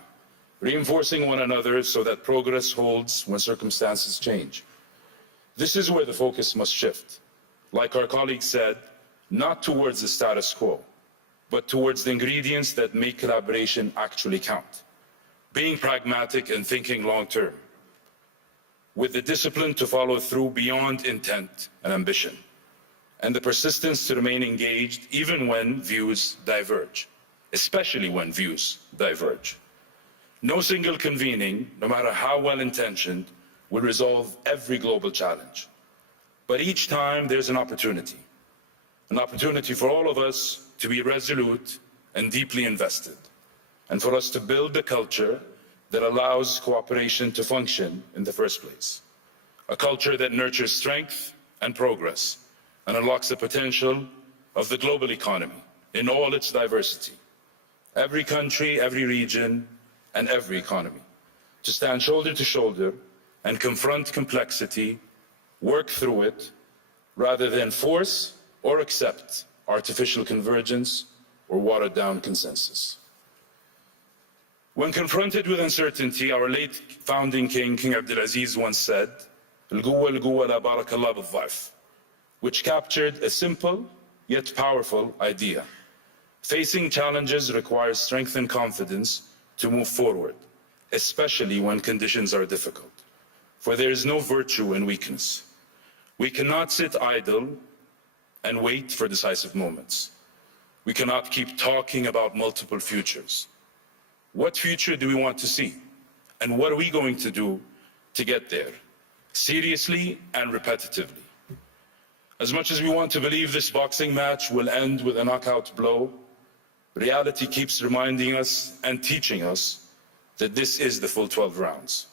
reinforcing one another so that progress holds when circumstances change. This is where the focus must shift. Like our colleague said, not towards the status quo, but towards the ingredients that make collaboration actually count. Being pragmatic and thinking long-term, with the discipline to follow through beyond intent and ambition, and the persistence to remain engaged even when views diverge, especially when views diverge. No single convening, no matter how well-intentioned, will resolve every global challenge. But each time there's an opportunity for all of us to be resolute and deeply invested, and for us to build a culture that allows cooperation to function in the first place. A culture that nurtures strength and progress, and unlocks the potential of the global economy in all its diversity. Every country, every region, and every economy. To stand shoulder to shoulder and confront complexity, work through it, rather than force or accept artificial convergence or watered down consensus. When confronted with uncertainty, our late founding king, King Abdulaziz, once said, "Al-Quwwa al-Quwwa la barakallah bil-dha'f," which captured a simple yet powerful idea. Facing challenges requires strength and confidence to move forward, especially when conditions are difficult. For there is no virtue in weakness. We cannot sit idle and wait for decisive moments. We cannot keep talking about multiple futures. What future do we want to see? And what are we going to do to get there, seriously and repetitively? As much as we want to believe this boxing match will end with a knockout blow, reality keeps reminding us and teaching us that this is the full 12 rounds.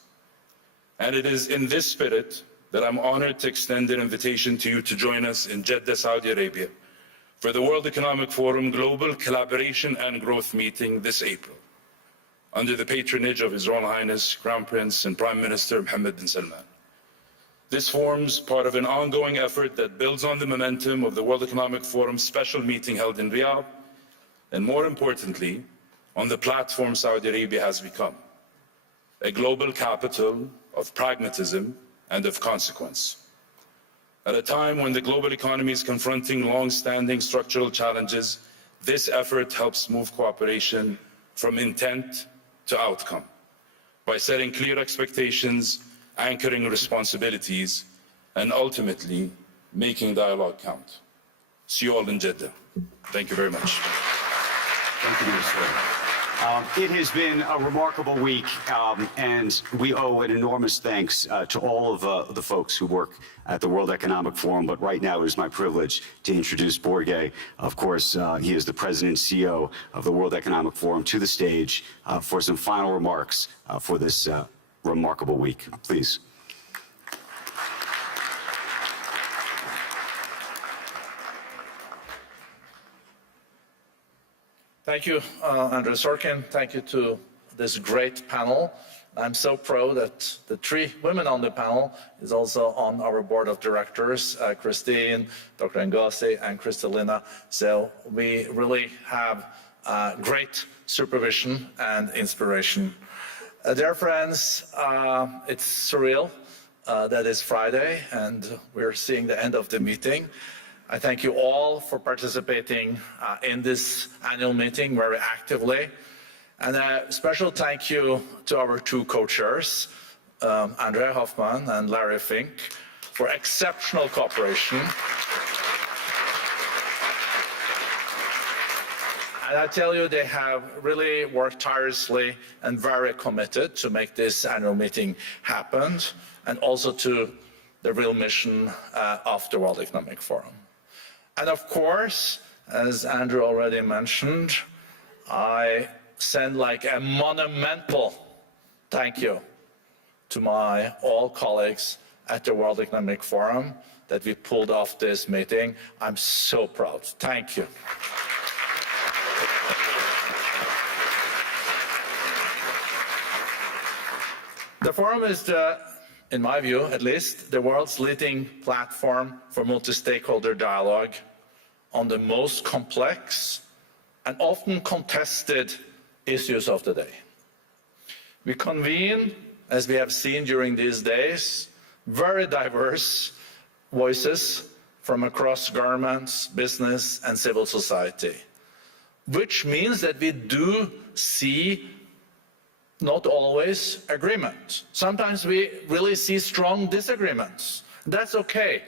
And it is in this spirit that I'm honored to extend an invitation to you to join us in Jeddah, Saudi Arabia, for the World Economic Forum Global Collaboration and Growth Meeting this April, under the patronage of His Royal Highness Crown Prince and Prime Minister Mohammed bin Salman. This forms part of an ongoing effort that builds on the momentum of the World Economic Forum's special meeting held in Riyadh, and more importantly, on the platform Saudi Arabia has become, a global capital of pragmatism and of consequence. At a time when the global economy is confronting long-standing structural challenges, this effort helps move cooperation from intent to outcome by setting clear expectations, anchoring responsibilities, and ultimately making dialogue count. See you all in Jeddah. Thank you very much. Thank you, Minister. It has been a remarkable week, and we owe an enormous thanks to all of the folks who work at the World Economic Forum. But right now, it is my privilege to introduce Bourla. Of course, he is the President and CEO of the World Economic Forum, to the stage for some final remarks for this remarkable week. Please. Thank you, Andrew Sorkin. Thank you to this great panel. I'm so proud that the three women on the panel is also on our board of directors, Christine, Dr. Ngozi, and Kristalina. So we really have great supervision and inspiration. Dear friends, it's surreal that it's Friday and we're seeing the end of the meeting. I thank you all for participating in this annual meeting very actively. And a special thank you to our two co-chairs, Andrea Hoffman and Larry Fink, for exceptional cooperation. And I tell you, they have really worked tirelessly and very committed to make this annual meeting happen, and also to the real mission of the World Economic Forum. And of course, as Andrew already mentioned, I send like a monumental thank you to my all colleagues at the World Economic Forum that we pulled off this meeting. I'm so proud. Thank you. The forum is in my view at least, the world's leading platform for multi-stakeholder dialogue on the most complex and often contested issues of the day. We convene, as we have seen during these days, very diverse voices from across governments, business, and civil society, which means that we do see not always agreement. Sometimes we really see strong disagreements. That's okay,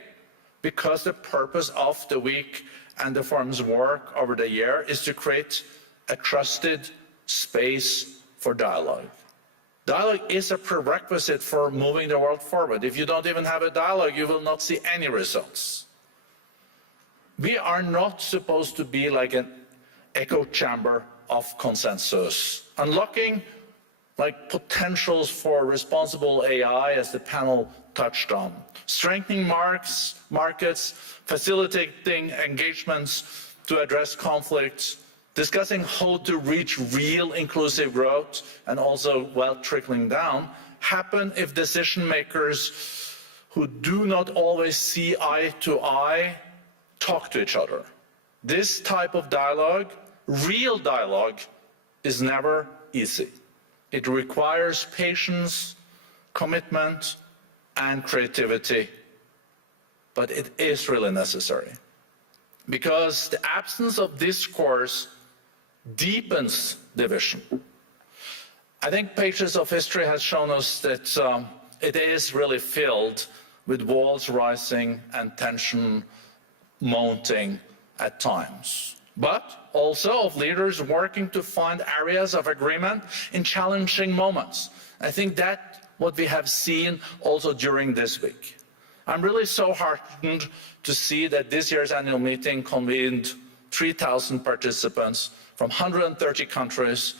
because the purpose of the week and the forum's work over the year is to create a trusted space for dialogue. Dialogue is a prerequisite for moving the world forward. If you don't even have a dialogue, you will not see any results. We are not supposed to be like an echo chamber of consensus. Unlocking like potentials for responsible AI, as the panel touched on, strengthening markets, facilitating engagements to address conflicts, discussing how to reach real inclusive growth, and also wealth trickling down, happen if decision makers who do not always see eye to eye talk to each other. This type of dialogue, real dialogue, is never easy. It requires patience, commitment, and creativity, but it is really necessary, because the absence of discourse deepens division. I think pages of history has shown us that it is really filled with walls rising and tension mounting at times, but also of leaders working to find areas of agreement in challenging moments. I think that's what we have seen also during this week. I'm really so heartened to see that this year's annual meeting convened 3,000 participants from 130 countries,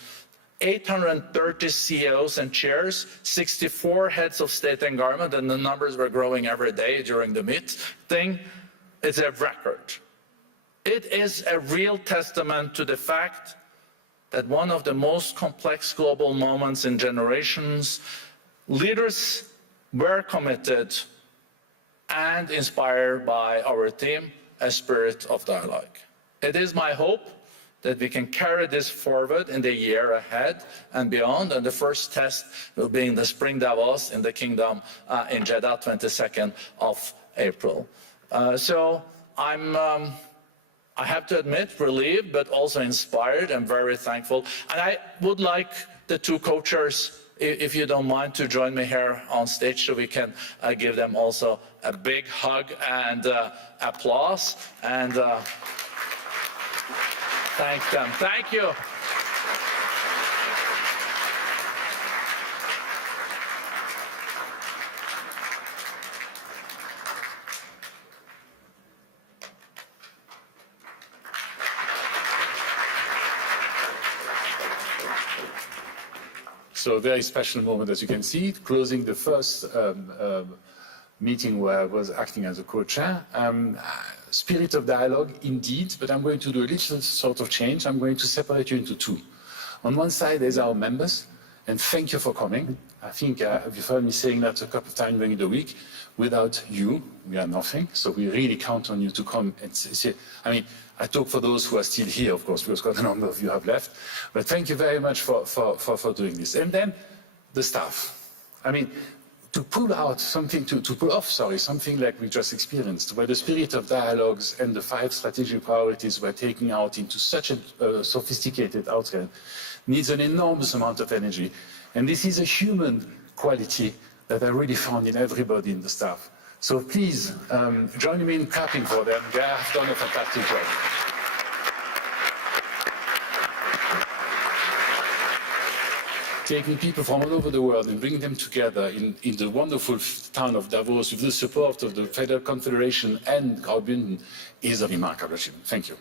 830 CEOs and chairs, 64 heads of state and government, and the numbers were growing every day during the meeting. It's a record. It is a real testament to the fact that one of the most complex global moments in generations, leaders were committed and inspired by our theme, a spirit of dialogue. It is my hope that we can carry this forward in the year ahead and beyond, and the first test will be in the spring Davos in the Kingdom in Jeddah, 22nd of April. So I have to admit, relieved, but also inspired and very thankful. And I would like the two co-chairs, if you don't mind, to join me here on stage so we can give them also a big hug and applause. And thank them. Thank you. So a very special moment, as you can see, closing the first meeting where I was acting as a co-chair. Spirit of dialogue, indeed, but I'm going to do a little sort of change. I'm going to separate you into two. On one side, there's our members, and thank you for coming. I think you've heard me saying that a couple of times during the week. Without you, we are nothing. So we really count on you to come and say, I mean, I talk for those who are still here, of course, because quite a number of you have left. But thank you very much for doing this. And then the staff. I mean, to pull off something like we just experienced, where the spirit of dialogues and the 5 strategic priorities were taken out into such a sophisticated outcome, needs an enormous amount of energy. And this is a human quality that I really found in everybody in the staff. So please, join me in clapping for them. They have done a fantastic job. Taking people from all over the world and bringing them together in the wonderful town of Davos with the support of the Federal Confederation and Graubünden is a remarkable achievement. Thank you.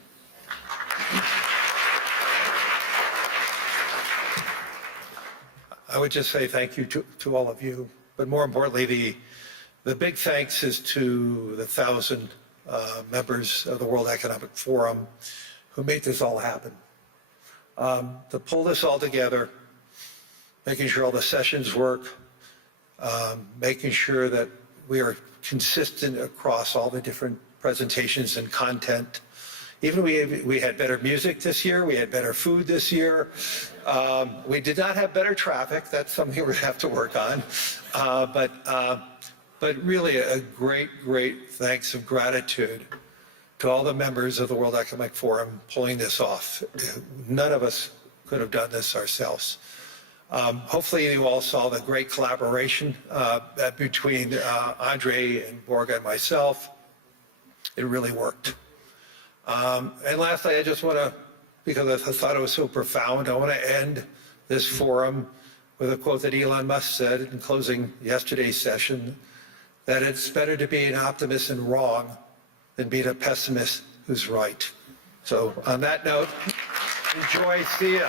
I would just say thank you to all of you, but more importantly, the big thanks is to the 1,000 members of the World Economic Forum who made this all happen. To pull this all together, making sure all the sessions work, making sure that we are consistent across all the different presentations and content. Even we had better music this year, we had better food this year. We did not have better traffic, that's something we're gonna have to work on. But really a great thanks of gratitude to all the members of the World Economic Forum pulling this off. None of us could have done this ourselves. Hopefully you all saw the great collaboration between Andre and Bourla and myself. It really worked. And lastly, I just want to, because I thought it was so profound, I want to end this forum with a quote that Elon Musk said in closing yesterday's session, that it's better to be an optimist and wrong than be a pessimist who's right. So on that note, enjoy, see ya.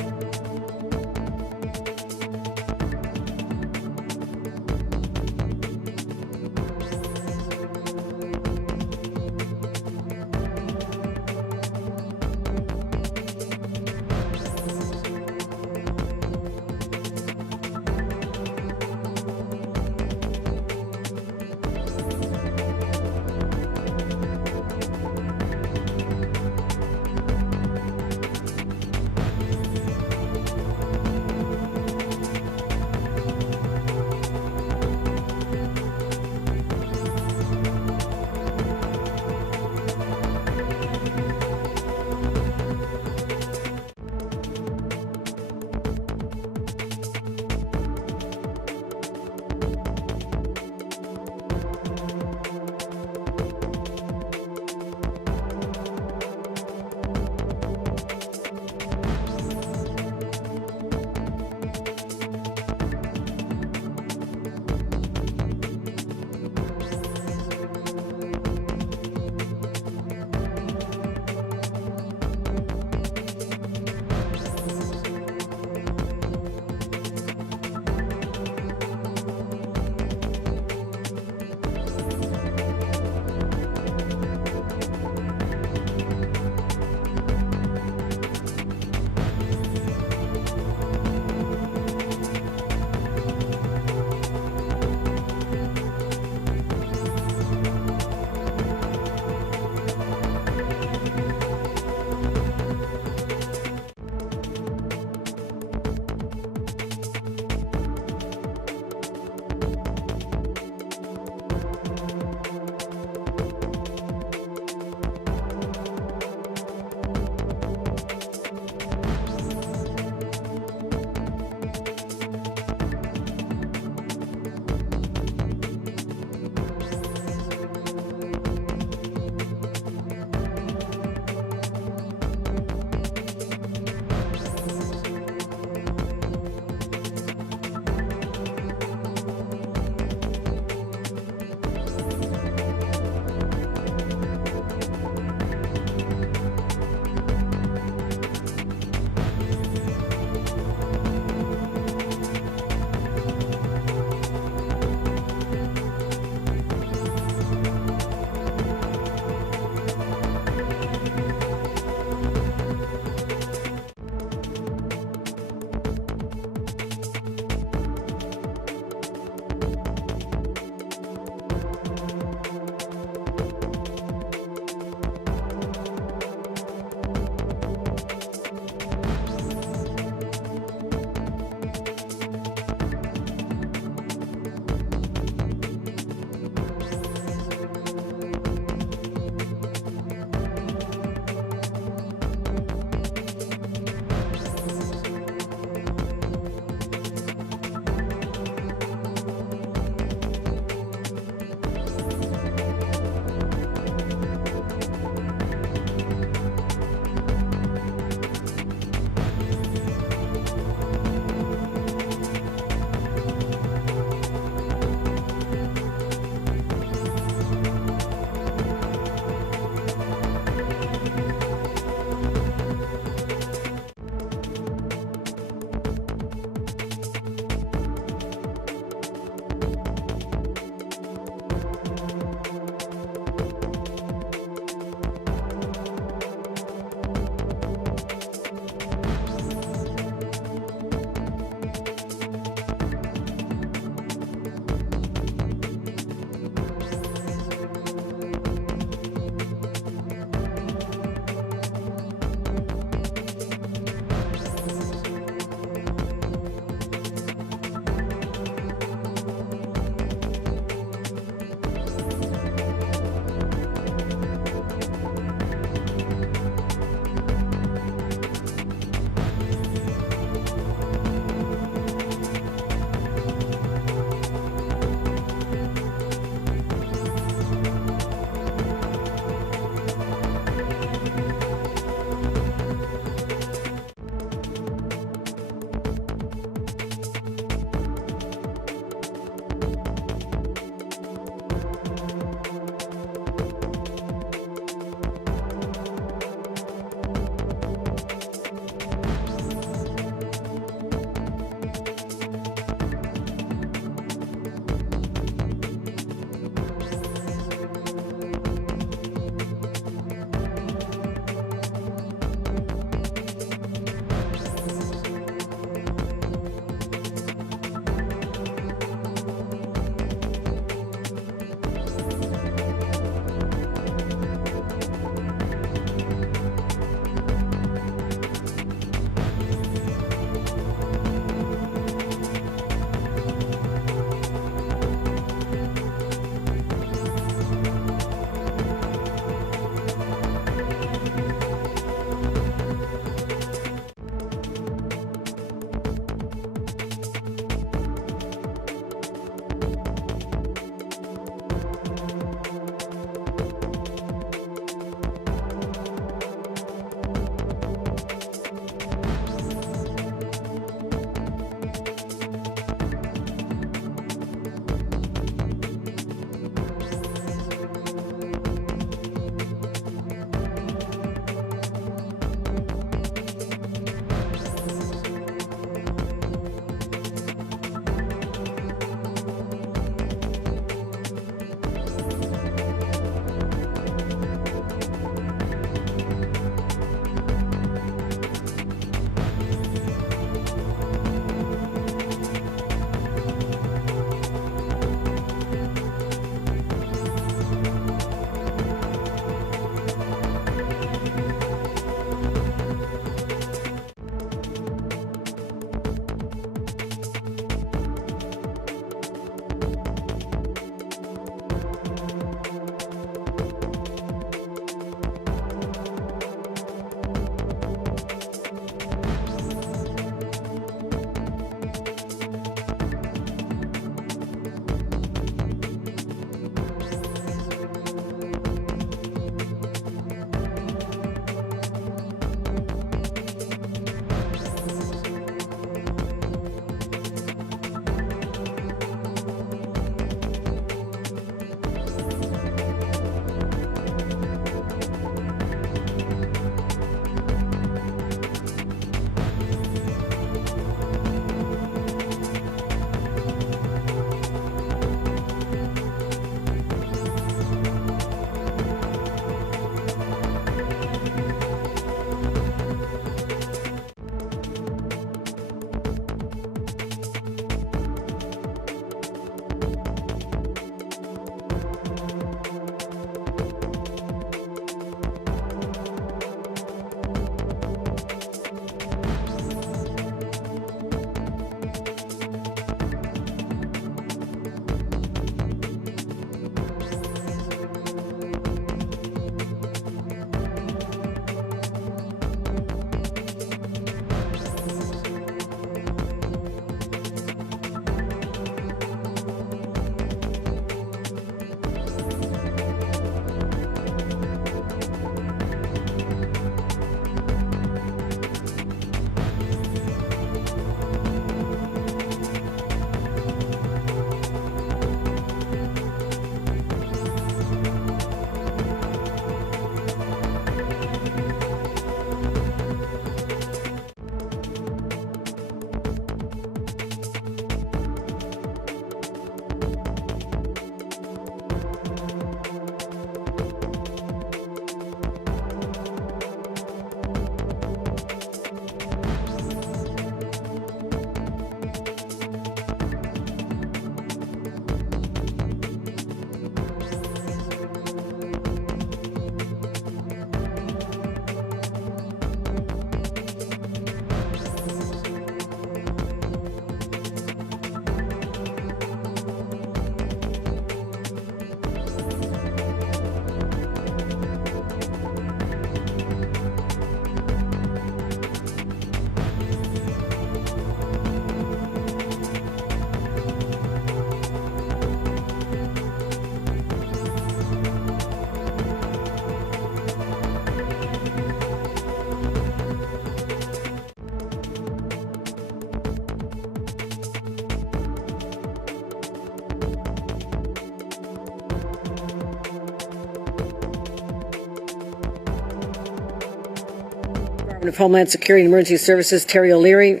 Department of Homeland Security and Emergency Services, Terry O'Leary,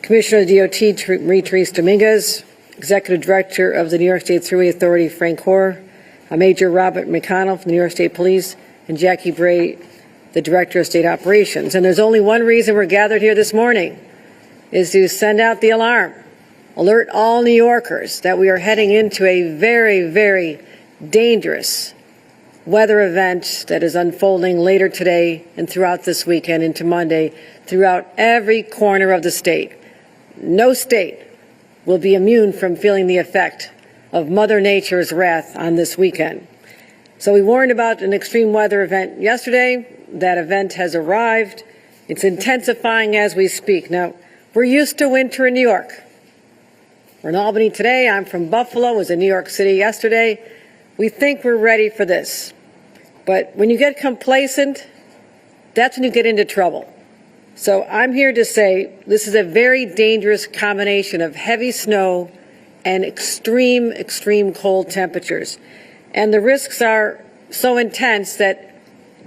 Commissioner of the DOT, Marie-Therese Dominguez, Executive Director of the New York State Thruway Authority, Frank Hoare, Major Robert McConnell from the New York State Police, and Jackie Bray, the Director of State Operations. And there's only one reason we're gathered here this morning, is to send out the alarm, alert all New Yorkers that we are heading into a very, very dangerous weather event that is unfolding later today and throughout this weekend into Monday, throughout every corner of the state. No state will be immune from feeling the effect of Mother Nature's wrath on this weekend. So we warned about an extreme weather event yesterday. That event has arrived. It's intensifying as we speak. Now, we're used to winter in New York. We're in Albany today. I'm from Buffalo, was in New York City yesterday. We think we're ready for this. But when you get complacent, that's when you get into trouble. So I'm here to say this is a very dangerous combination of heavy snow and extreme, extreme cold temperatures. And the risks are so intense that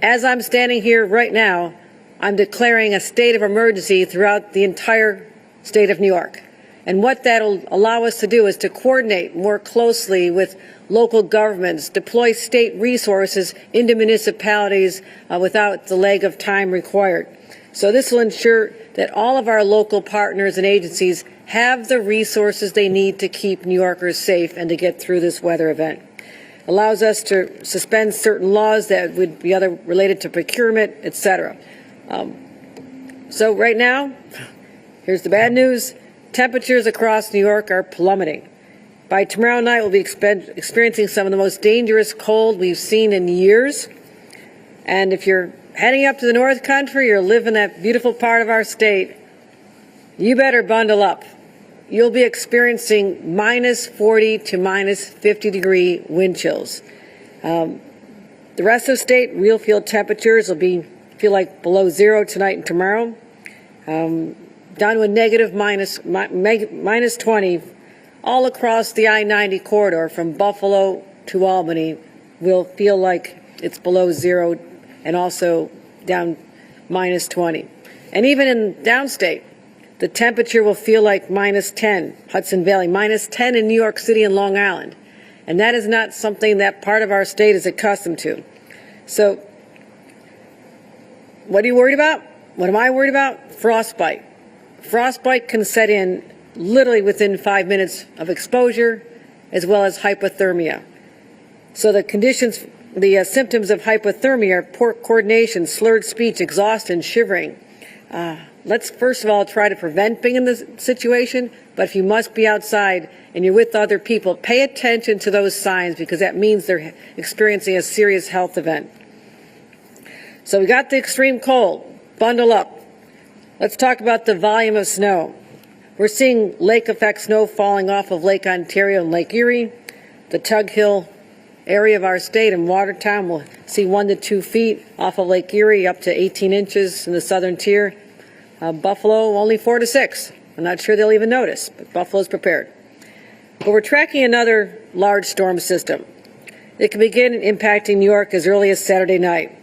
as I'm standing here right now, I'm declaring a state of emergency throughout the entire state of New York. And what that'll allow us to do is to coordinate more closely with local governments, deploy state resources into municipalities without the lag of time required. So this will ensure that all of our local partners and agencies have the resources they need to keep New Yorkers safe and to get through this weather event. Allows us to suspend certain laws that would be other related to procurement, et cetera. So right now, here's the bad news. Temperatures across New York are plummeting. By tomorrow night, we'll be experiencing some of the most dangerous cold we've seen in years. And if you're heading up to the North Country or live in that beautiful part of our state, you better bundle up. You'll be experiencing minus 40 to minus 50 degree wind chills. The rest of the state, real field temperatures will feel like below zero tonight and tomorrow, down to a negative minus 20 all across the I-90 corridor from Buffalo to Albany. Will feel like it's below zero and also down minus 20. And even in downstate, the temperature will feel like minus 10, Hudson Valley, minus 10 in New York City and Long Island. And that is not something that part of our state is accustomed to. So what are you worried about? What am I worried about? Frostbite. Frostbite can set in literally within 5 minutes of exposure, as well as hypothermia. So the symptoms of hypothermia are poor coordination, slurred speech, exhaustion, shivering. Let's first of all try to prevent being in this situation, but if you must be outside and you're with other people, pay attention to those signs because that means they're experiencing a serious health event. So we got the extreme cold, bundle up. Let's talk about the volume of snow. We're seeing lake effect snow falling off of Lake Ontario and Lake Erie. The Tug Hill area of our state in Watertown will see 1 to 2 feet off of Lake Erie, up to 18 inches in the southern tier. Buffalo, only 4 to 6. I'm not sure they'll even notice, but Buffalo's prepared. But we're tracking another large storm system. It can begin impacting New York as early as Saturday night.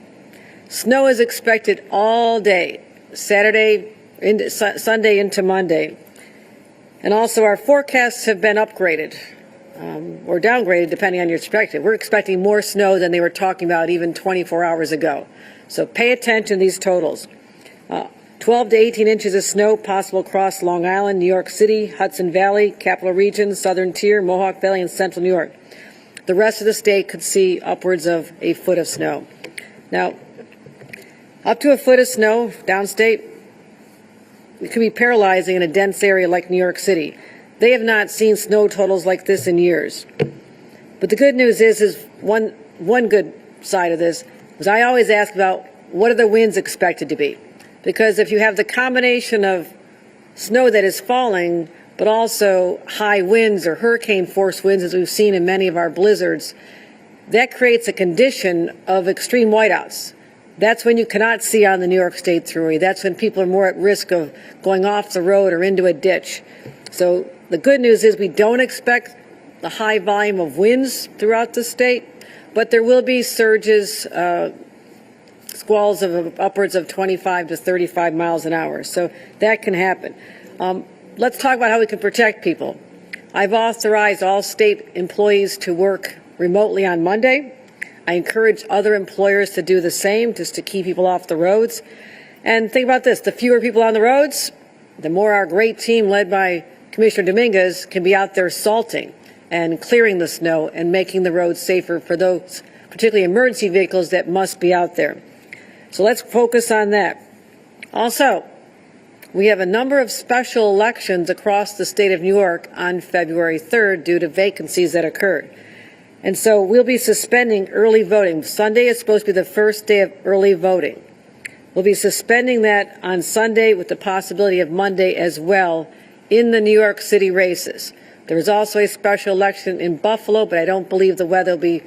Snow is expected all day, Saturday, into Sunday into Monday. And also our forecasts have been upgraded or downgraded, depending on your perspective. We're expecting more snow than they were talking about even 24 hours ago. So pay attention to these totals. 12 to 18 inches of snow possible across Long Island, New York City, Hudson Valley, Capital Region, Southern Tier, Mohawk Valley, and Central New York. The rest of the state could see upwards of a foot of snow. Now, up to a foot of snow downstate, it could be paralyzing in a dense area like New York City. They have not seen snow totals like this in years. But the good news is one good side of this is I always ask about what are the winds expected to be? Because if you have the combination of snow that is falling, but also high winds or hurricane force winds, as we've seen in many of our blizzards, that creates a condition of extreme whiteouts. That's when you cannot see on the New York State Thruway. That's when people are more at risk of going off the road or into a ditch. So the good news is we don't expect the high volume of winds throughout the state, but there will be surges, squalls of upwards of 25 to 35 miles an hour. So that can happen. Let's talk about how we can protect people. I've authorized all state employees to work remotely on Monday. I encourage other employers to do the same, just to keep people off the roads. And think about this, the fewer people on the roads, the more our great team led by Commissioner Dominguez can be out there salting and clearing the snow and making the roads safer for those, particularly emergency vehicles that must be out there. So let's focus on that. Also, we have a number of special elections across the state of New York on February 3rd due to vacancies that occurred. And so we'll be suspending early voting. Sunday is supposed to be the first day of early voting. We'll be suspending that on Sunday with the possibility of Monday as well in the New York City races. There is also a special election in Buffalo, but I don't believe the weather will be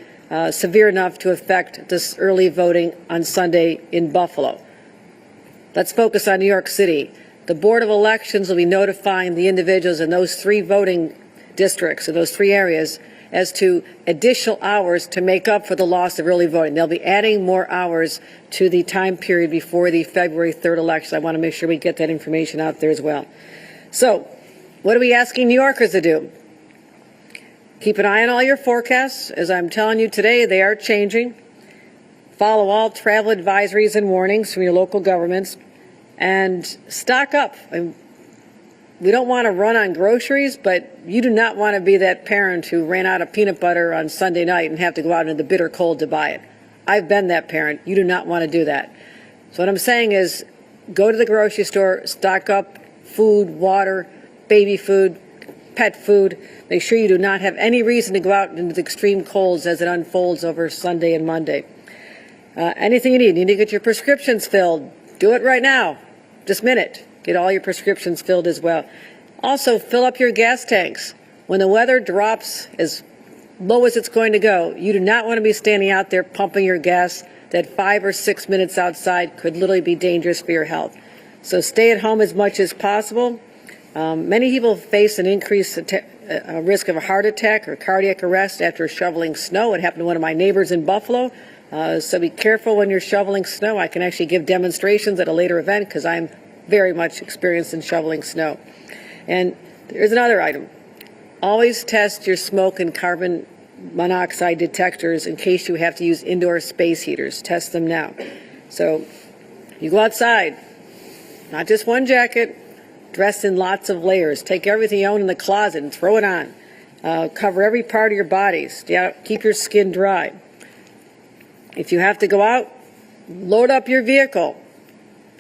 severe enough to affect this early voting on Sunday in Buffalo. Let's focus on New York City. The Board of Elections will be notifying the individuals in those 3 voting districts, in those 3 areas, as to additional hours to make up for the loss of early voting. They'll be adding more hours to the time period before the February 3rd election. I want to make sure we get that information out there as well. So, what are we asking New Yorkers to do? Keep an eye on all your forecasts. As I'm telling you today, they are changing. Follow all travel advisories and warnings from your local governments. And stock up. We don't want to run on groceries, but you do not want to be that parent who ran out of peanut butter on Sunday night and have to go out into the bitter cold to buy it. I've been that parent. You do not want to do that. So what I'm saying is go to the grocery store, stock up food, water, baby food, pet food. Make sure you do not have any reason to go out into the extreme colds as it unfolds over Sunday and Monday. Anything you need to get your prescriptions filled. Do it right now. This minute. Get all your prescriptions filled as well. Also, fill up your gas tanks. When the weather drops as low as it's going to go, you do not want to be standing out there pumping your gas. That 5 or 6 minutes outside could literally be dangerous for your health. So stay at home as much as possible. Many people face an increased risk of a heart attack or cardiac arrest after shoveling snow. It happened to one of my neighbors in Buffalo. So be careful when you're shoveling snow. I can actually give demonstrations at a later event because I'm very much experienced in shoveling snow. And there's another item. Always test your smoke and carbon monoxide detectors in case you have to use indoor space heaters. Test them now. So you go outside, not just one jacket, dress in lots of layers. Take everything you own in the closet and throw it on. Cover every part of your body. Keep your skin dry. If you have to go out, load up your vehicle.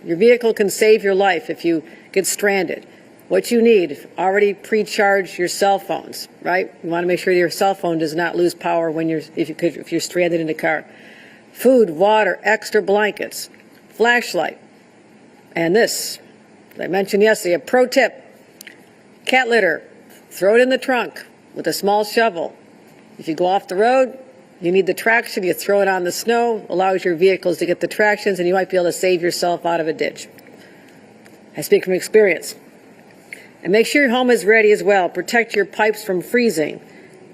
Your vehicle can save your life if you get stranded. What you need, already pre-charge your cell phones, right? You want to make sure your cell phone does not lose power when if you're stranded in a car. Food, water, extra blankets, flashlight. And this, as I mentioned yesterday, a pro tip, cat litter, throw it in the trunk with a small shovel. If you go off the road, you need the traction, you throw it on the snow, allows your vehicles to get the tractions, and you might be able to save yourself out of a ditch. I speak from experience. And make sure your home is ready as well. Protect your pipes from freezing.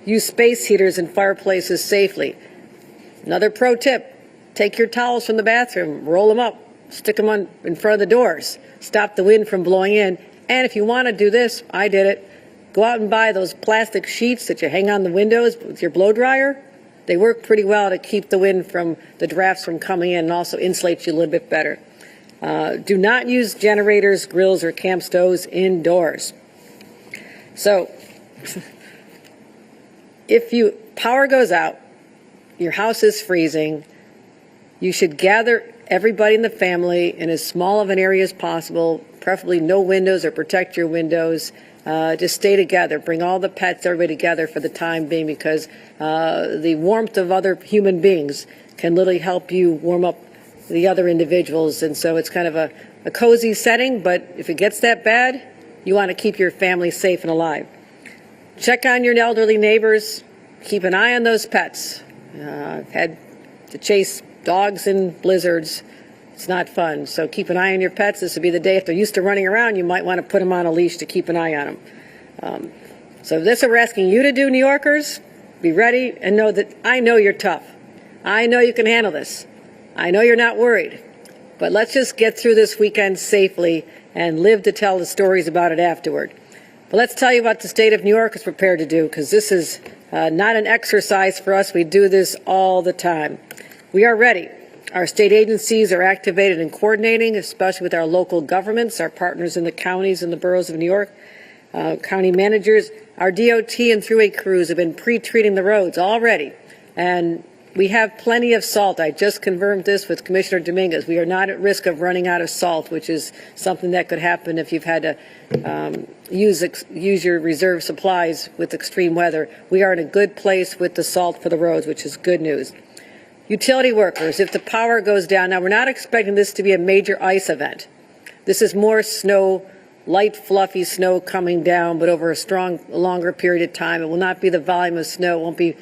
Use space heaters and fireplaces safely. Another pro tip, take your towels from the bathroom, roll them up, stick them in front of the doors, stop the wind from blowing in. And if you want to do this, I did it, go out and buy those plastic sheets that you hang on the windows with your blow dryer. They work pretty well to keep the wind from the drafts from coming in and also insulate you a little bit better. Do not use generators, grills, or camp stoves indoors. So if power goes out, your house is freezing, you should gather everybody in the family in as small of an area as possible, preferably no windows, or protect your windows. Just stay together. Bring all the pets, everybody together for the time being, because the warmth of other human beings can literally help you warm up the other individuals. And so it's kind of a cozy setting, but if it gets that bad, you want to keep your family safe and alive. Check on your elderly neighbors. Keep an eye on those pets. I've had to chase dogs in blizzards. It's not fun. So keep an eye on your pets. This would be the day, if they're used to running around, you might want to put them on a leash to keep an eye on them. So this we're asking you to do, New Yorkers. Be ready and know that I know you're tough. I know you can handle this. I know you're not worried, but let's just get through this weekend safely and live to tell the stories about it afterward. But let's tell you what the state of New York is prepared to do, because this is not an exercise for us. We do this all the time. We are ready. Our state agencies are activated and coordinating, especially with our local governments, our partners in the counties and the boroughs of New York, county managers. Our DOT and thruway crews have been pre-treating the roads already, and we have plenty of salt. I just confirmed this with Commissioner Dominguez. We are not at risk of running out of salt, which is something that could happen if you've had to use your reserve supplies with extreme weather. We are in a good place with the salt for the roads, which is good news. Utility workers, if the power goes down, now we're not expecting this to be a major ice event. This is more snow, light, fluffy snow coming down, but over a longer period of time. It will not be the volume of snow. It won't be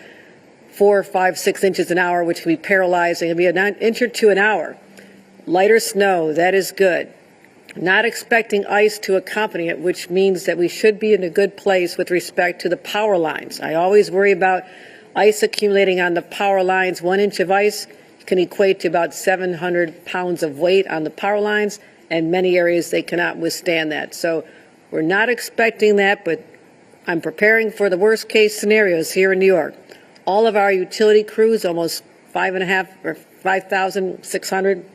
4, 5, 6 inches an hour, which can be paralyzing. It'll be an inch or two an hour. Lighter snow, that is good. Not expecting ice to accompany it, which means that we should be in a good place with respect to the power lines. I always worry about ice accumulating on the power lines. 1 inch of ice can equate to about 700 pounds of weight on the power lines, and many areas they cannot withstand that. So we're not expecting that, but I'm preparing for the worst case scenarios here in New York. All of our utility crews, almost 5,600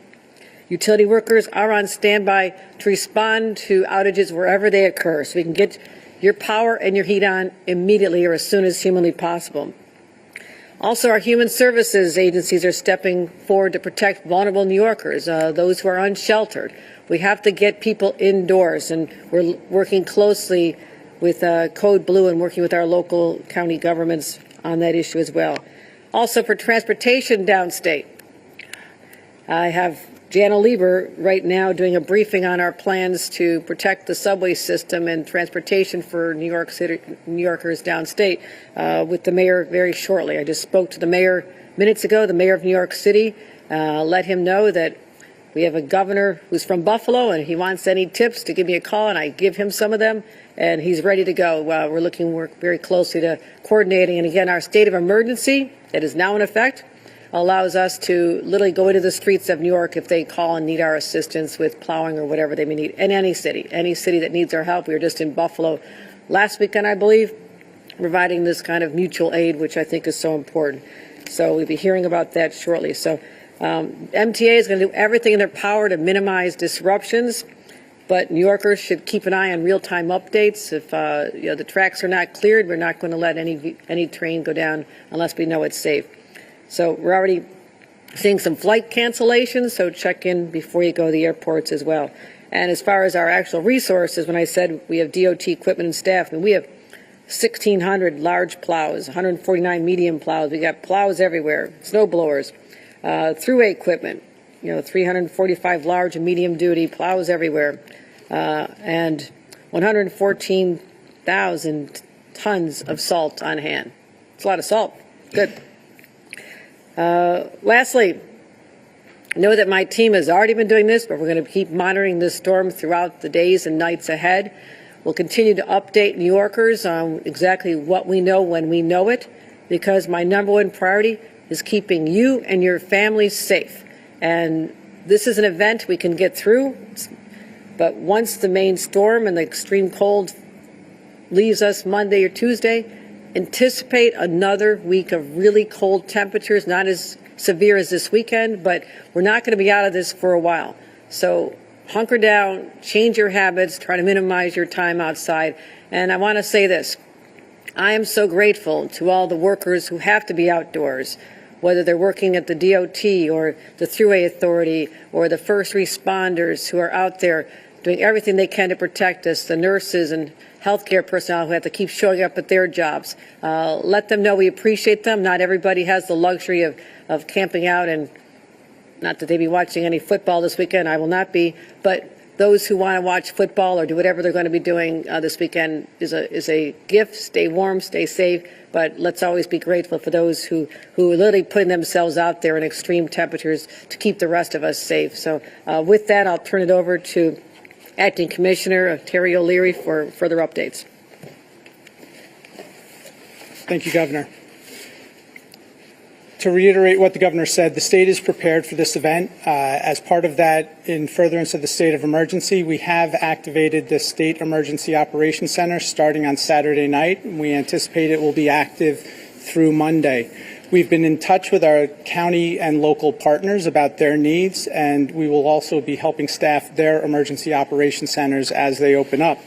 utility workers, are on standby to respond to outages wherever they occur, so we can get your power and your heat on immediately or as soon as humanly possible. Also, our human services agencies are stepping forward to protect vulnerable New Yorkers, those who are unsheltered. We have to get people indoors, and we're working closely with Code Blue and working with our local county governments on that issue as well. Also, for transportation downstate, I have Jana Lieber right now doing a briefing on our plans to protect the subway system and transportation for New York City, New Yorkers downstate with the mayor very shortly. I just spoke to the mayor minutes ago, the mayor of New York City, let him know that we have a governor who's from Buffalo, and if he wants any tips to give me a call, and I give him some of them, and he's ready to go. We're looking to work very closely to coordinating. And again, our state of emergency that is now in effect allows us to literally go into the streets of New York if they call and need our assistance with plowing or whatever they may need. In any city that needs our help. We were just in Buffalo last weekend, I believe, providing this kind of mutual aid, which I think is so important. So we'll be hearing about that shortly. So MTA is going to do everything in their power to minimize disruptions, but New Yorkers should keep an eye on real-time updates. If the tracks are not cleared, we're not going to let any train go down unless we know it's safe. So we're already seeing some flight cancellations, so check in before you go to the airports as well. And as far as our actual resources, when I said we have DOT equipment and staff, we have 1,600 large plows, 149 medium plows. We got plows everywhere, snow blowers, thruway equipment, 345 large and medium duty plows everywhere, and 114,000 tons of salt on hand. It's a lot of salt. Good. Lastly, know that my team has already been doing this, but we're going to keep monitoring this storm throughout the days and nights ahead. We'll continue to update New Yorkers on exactly what we know when we know it, because my number one priority is keeping you and your families safe. And this is an event we can get through, but once the main storm and the extreme cold leaves us Monday or Tuesday, anticipate another week of really cold temperatures, not as severe as this weekend, but we're not going to be out of this for a while. So hunker down, change your habits, try to minimize your time outside. And I want to say this. I am so grateful to all the workers who have to be outdoors, whether they're working at the DOT or the Thruway Authority or the first responders who are out there doing everything they can to protect us, the nurses and healthcare personnel who have to keep showing up at their jobs. Let them know we appreciate them. Not everybody has the luxury of camping out, and not that they be watching any football this weekend. I will not be. But those who want to watch football or do whatever they're going to be doing this weekend is a gift. Stay warm, stay safe. But let's always be grateful for those who are literally putting themselves out there in extreme temperatures to keep the rest of us safe. So with that, I'll turn it over to Acting Commissioner Terry O'Leary for further updates. Thank you, Governor. to reiterate what the governor said, the state is prepared for this event. As part of that, in furtherance of the state of emergency, we have activated the State Emergency Operations Center starting on Saturday night. We anticipate it will be active through Monday. We've been in touch with our county and local partners about their needs, and we will also be helping staff their emergency operations centers as they open up.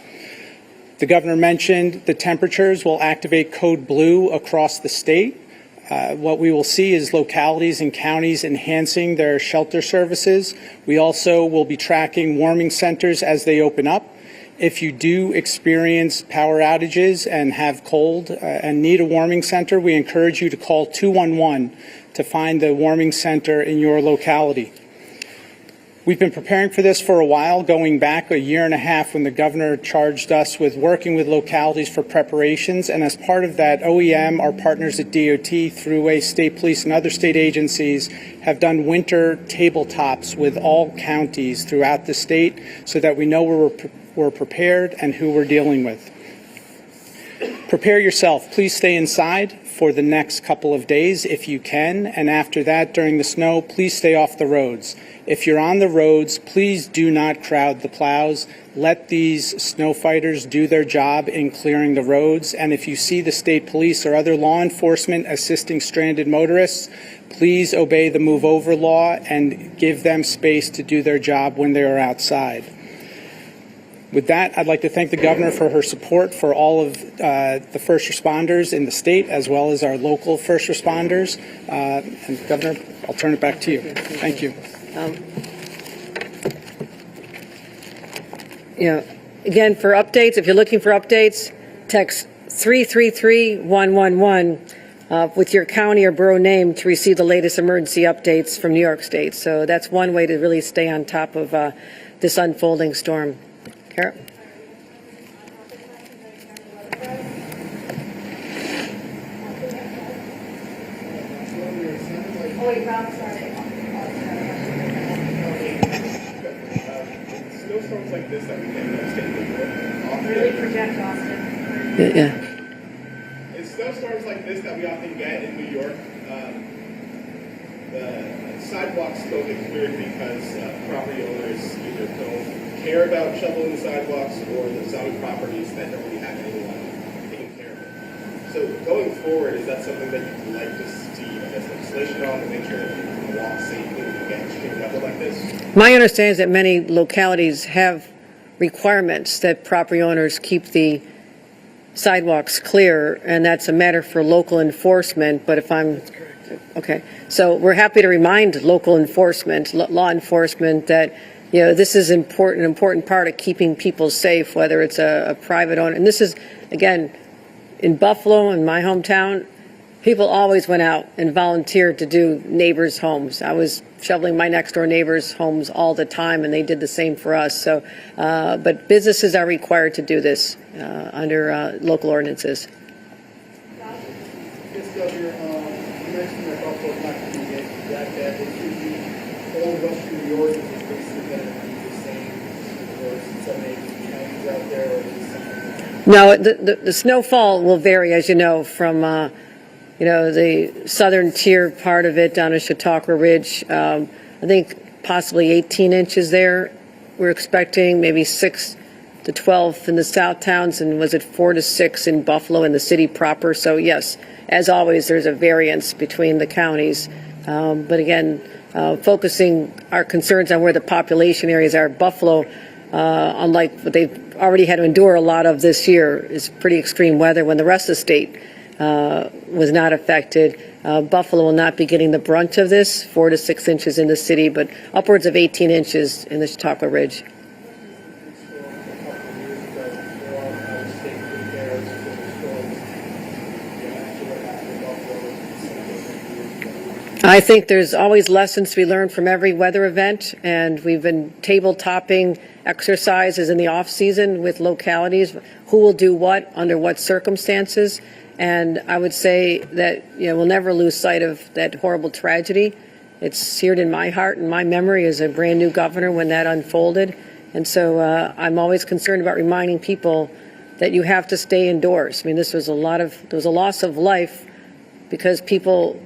The governor mentioned the temperatures will activate code blue across the state. What we will see is localities and counties enhancing their shelter services. We also will be tracking warming centers as they open up. If you do experience power outages and have cold and need a warming center, we encourage you to call 211 to find the warming center in your locality. We've been preparing for this for a while, going back a year and a half when the governor charged us with working with localities for preparations. And as part of that, OEM, our partners at DOT, Thruway, state police, and other state agencies have done winter tabletops with all counties throughout the state so that we know we're prepared and who we're dealing with. Prepare yourself. Please stay inside for the next couple of days if you can. And after that, during the snow, please stay off the roads. If you're on the roads, please do not crowd the plows. Let these snow fighters do their job in clearing the roads. And if you see the state police or other law enforcement assisting stranded motorists, please obey the move over law and give them space to do their job when they are outside. With that, I'd like to thank the governor for her support for all of the first responders in the state, as well as our local first responders. And Governor, I'll turn it back to you. Thank you. Again, for updates, if you're looking for updates, text 333-111 with your county or borough name to receive the latest emergency updates from New York State. So that's one way to really stay on top of this unfolding storm. Kara? Snowstorms like this that we get in the state of New York often. Really project, Austin. Yeah. In snowstorms like this that we often get in New York, the sidewalks don't get cleared because property owners either don't care about shoveling the sidewalks or there's some properties that don't really have anyone taking care of it. So going forward, is that something that you'd like to see, I guess, legislation on to make sure that people can walk safely when they get extreme weather like this? My understanding is that many localities have requirements that property owners keep the sidewalks clear, and that's a matter for local enforcement. But if I'm okay, so we're happy to remind local enforcement, law enforcement, that this is an important part of keeping people safe, whether it's a private owner. And this is, again, in Buffalo, in my hometown, people always went out and volunteered to do neighbors' homes. I was shoveling my next door neighbors' homes all the time, and they did the same for us. So, but businesses are required to do this under local ordinances. Yes, Governor, you mentioned that Buffalo is not going to get that bad. It should be all of Western New York is basically going to be the same, or some counties out there, or something. No, the snowfall will vary, as you know, from the southern tier part of it down to Chautauqua Ridge. I think possibly 18 inches there. We're expecting maybe 6 to 12 in the south towns, and was it 4 to 6 in Buffalo and the city proper? So yes, as always, there's a variance between the counties. But again, focusing our concerns on where the population areas are. Buffalo, unlike what they've already had to endure a lot of this year, is pretty extreme weather when the rest of the state was not affected. Buffalo will not be getting the brunt of this, 4 to 6 inches in the city, but upwards of 18 inches in the Chautauqua Ridge. I think there's always lessons to be learned from every weather event, and we've been table-topping exercises in the off-season with localities, who will do what, under what circumstances. And I would say that we'll never lose sight of that horrible tragedy. It's seared in my heart and my memory as a brand new governor when that unfolded. And so I'm always concerned about reminding people that you have to stay indoors. I mean, there was a loss of life because people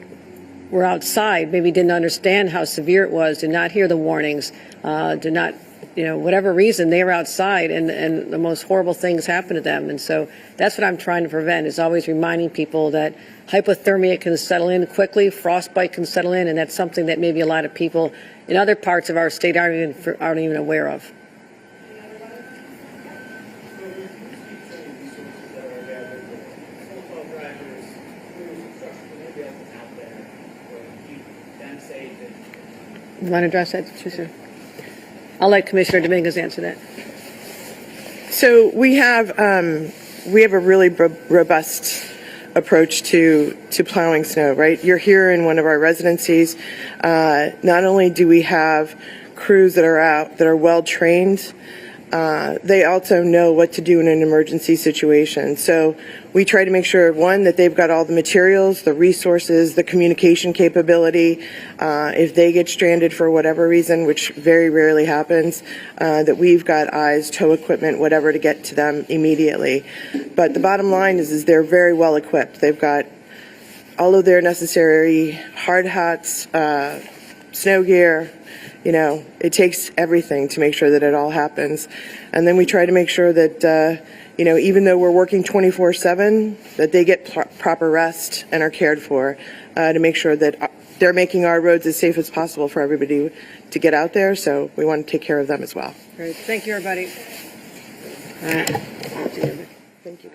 were outside, maybe didn't understand how severe it was, did not hear the warnings, did not, whatever reason, they were outside and the most horrible things happened to them. And so that's what I'm trying to prevent, is always reminding people that hypothermia can settle in quickly, frostbite can settle in, and that's something that maybe a lot of people in other parts of our state aren't even aware of. You want to address that, Teresa? I'll let Commissioner Dominguez answer that. So we have a really robust approach to plowing snow, right? You're here in one of our residencies. Not only do we have crews that are out that are well trained, they also know what to do in an emergency situation. So we try to make sure, one, that they've got all the materials, the resources, the communication capability. If they get stranded for whatever reason, which very rarely happens, that we've got eyes, tow equipment, whatever to get to them immediately. But the bottom line is they're very well equipped. They've got all of their necessary hard hats, snow gear. It takes everything to make sure that it all happens. And then we try to make sure that, even though we're working 24/7, that they get proper rest and are cared for, to make sure that they're making our roads as safe as possible for everybody to get out there. So we want to take care of them as well. Great. Thank you, everybody. Thank you.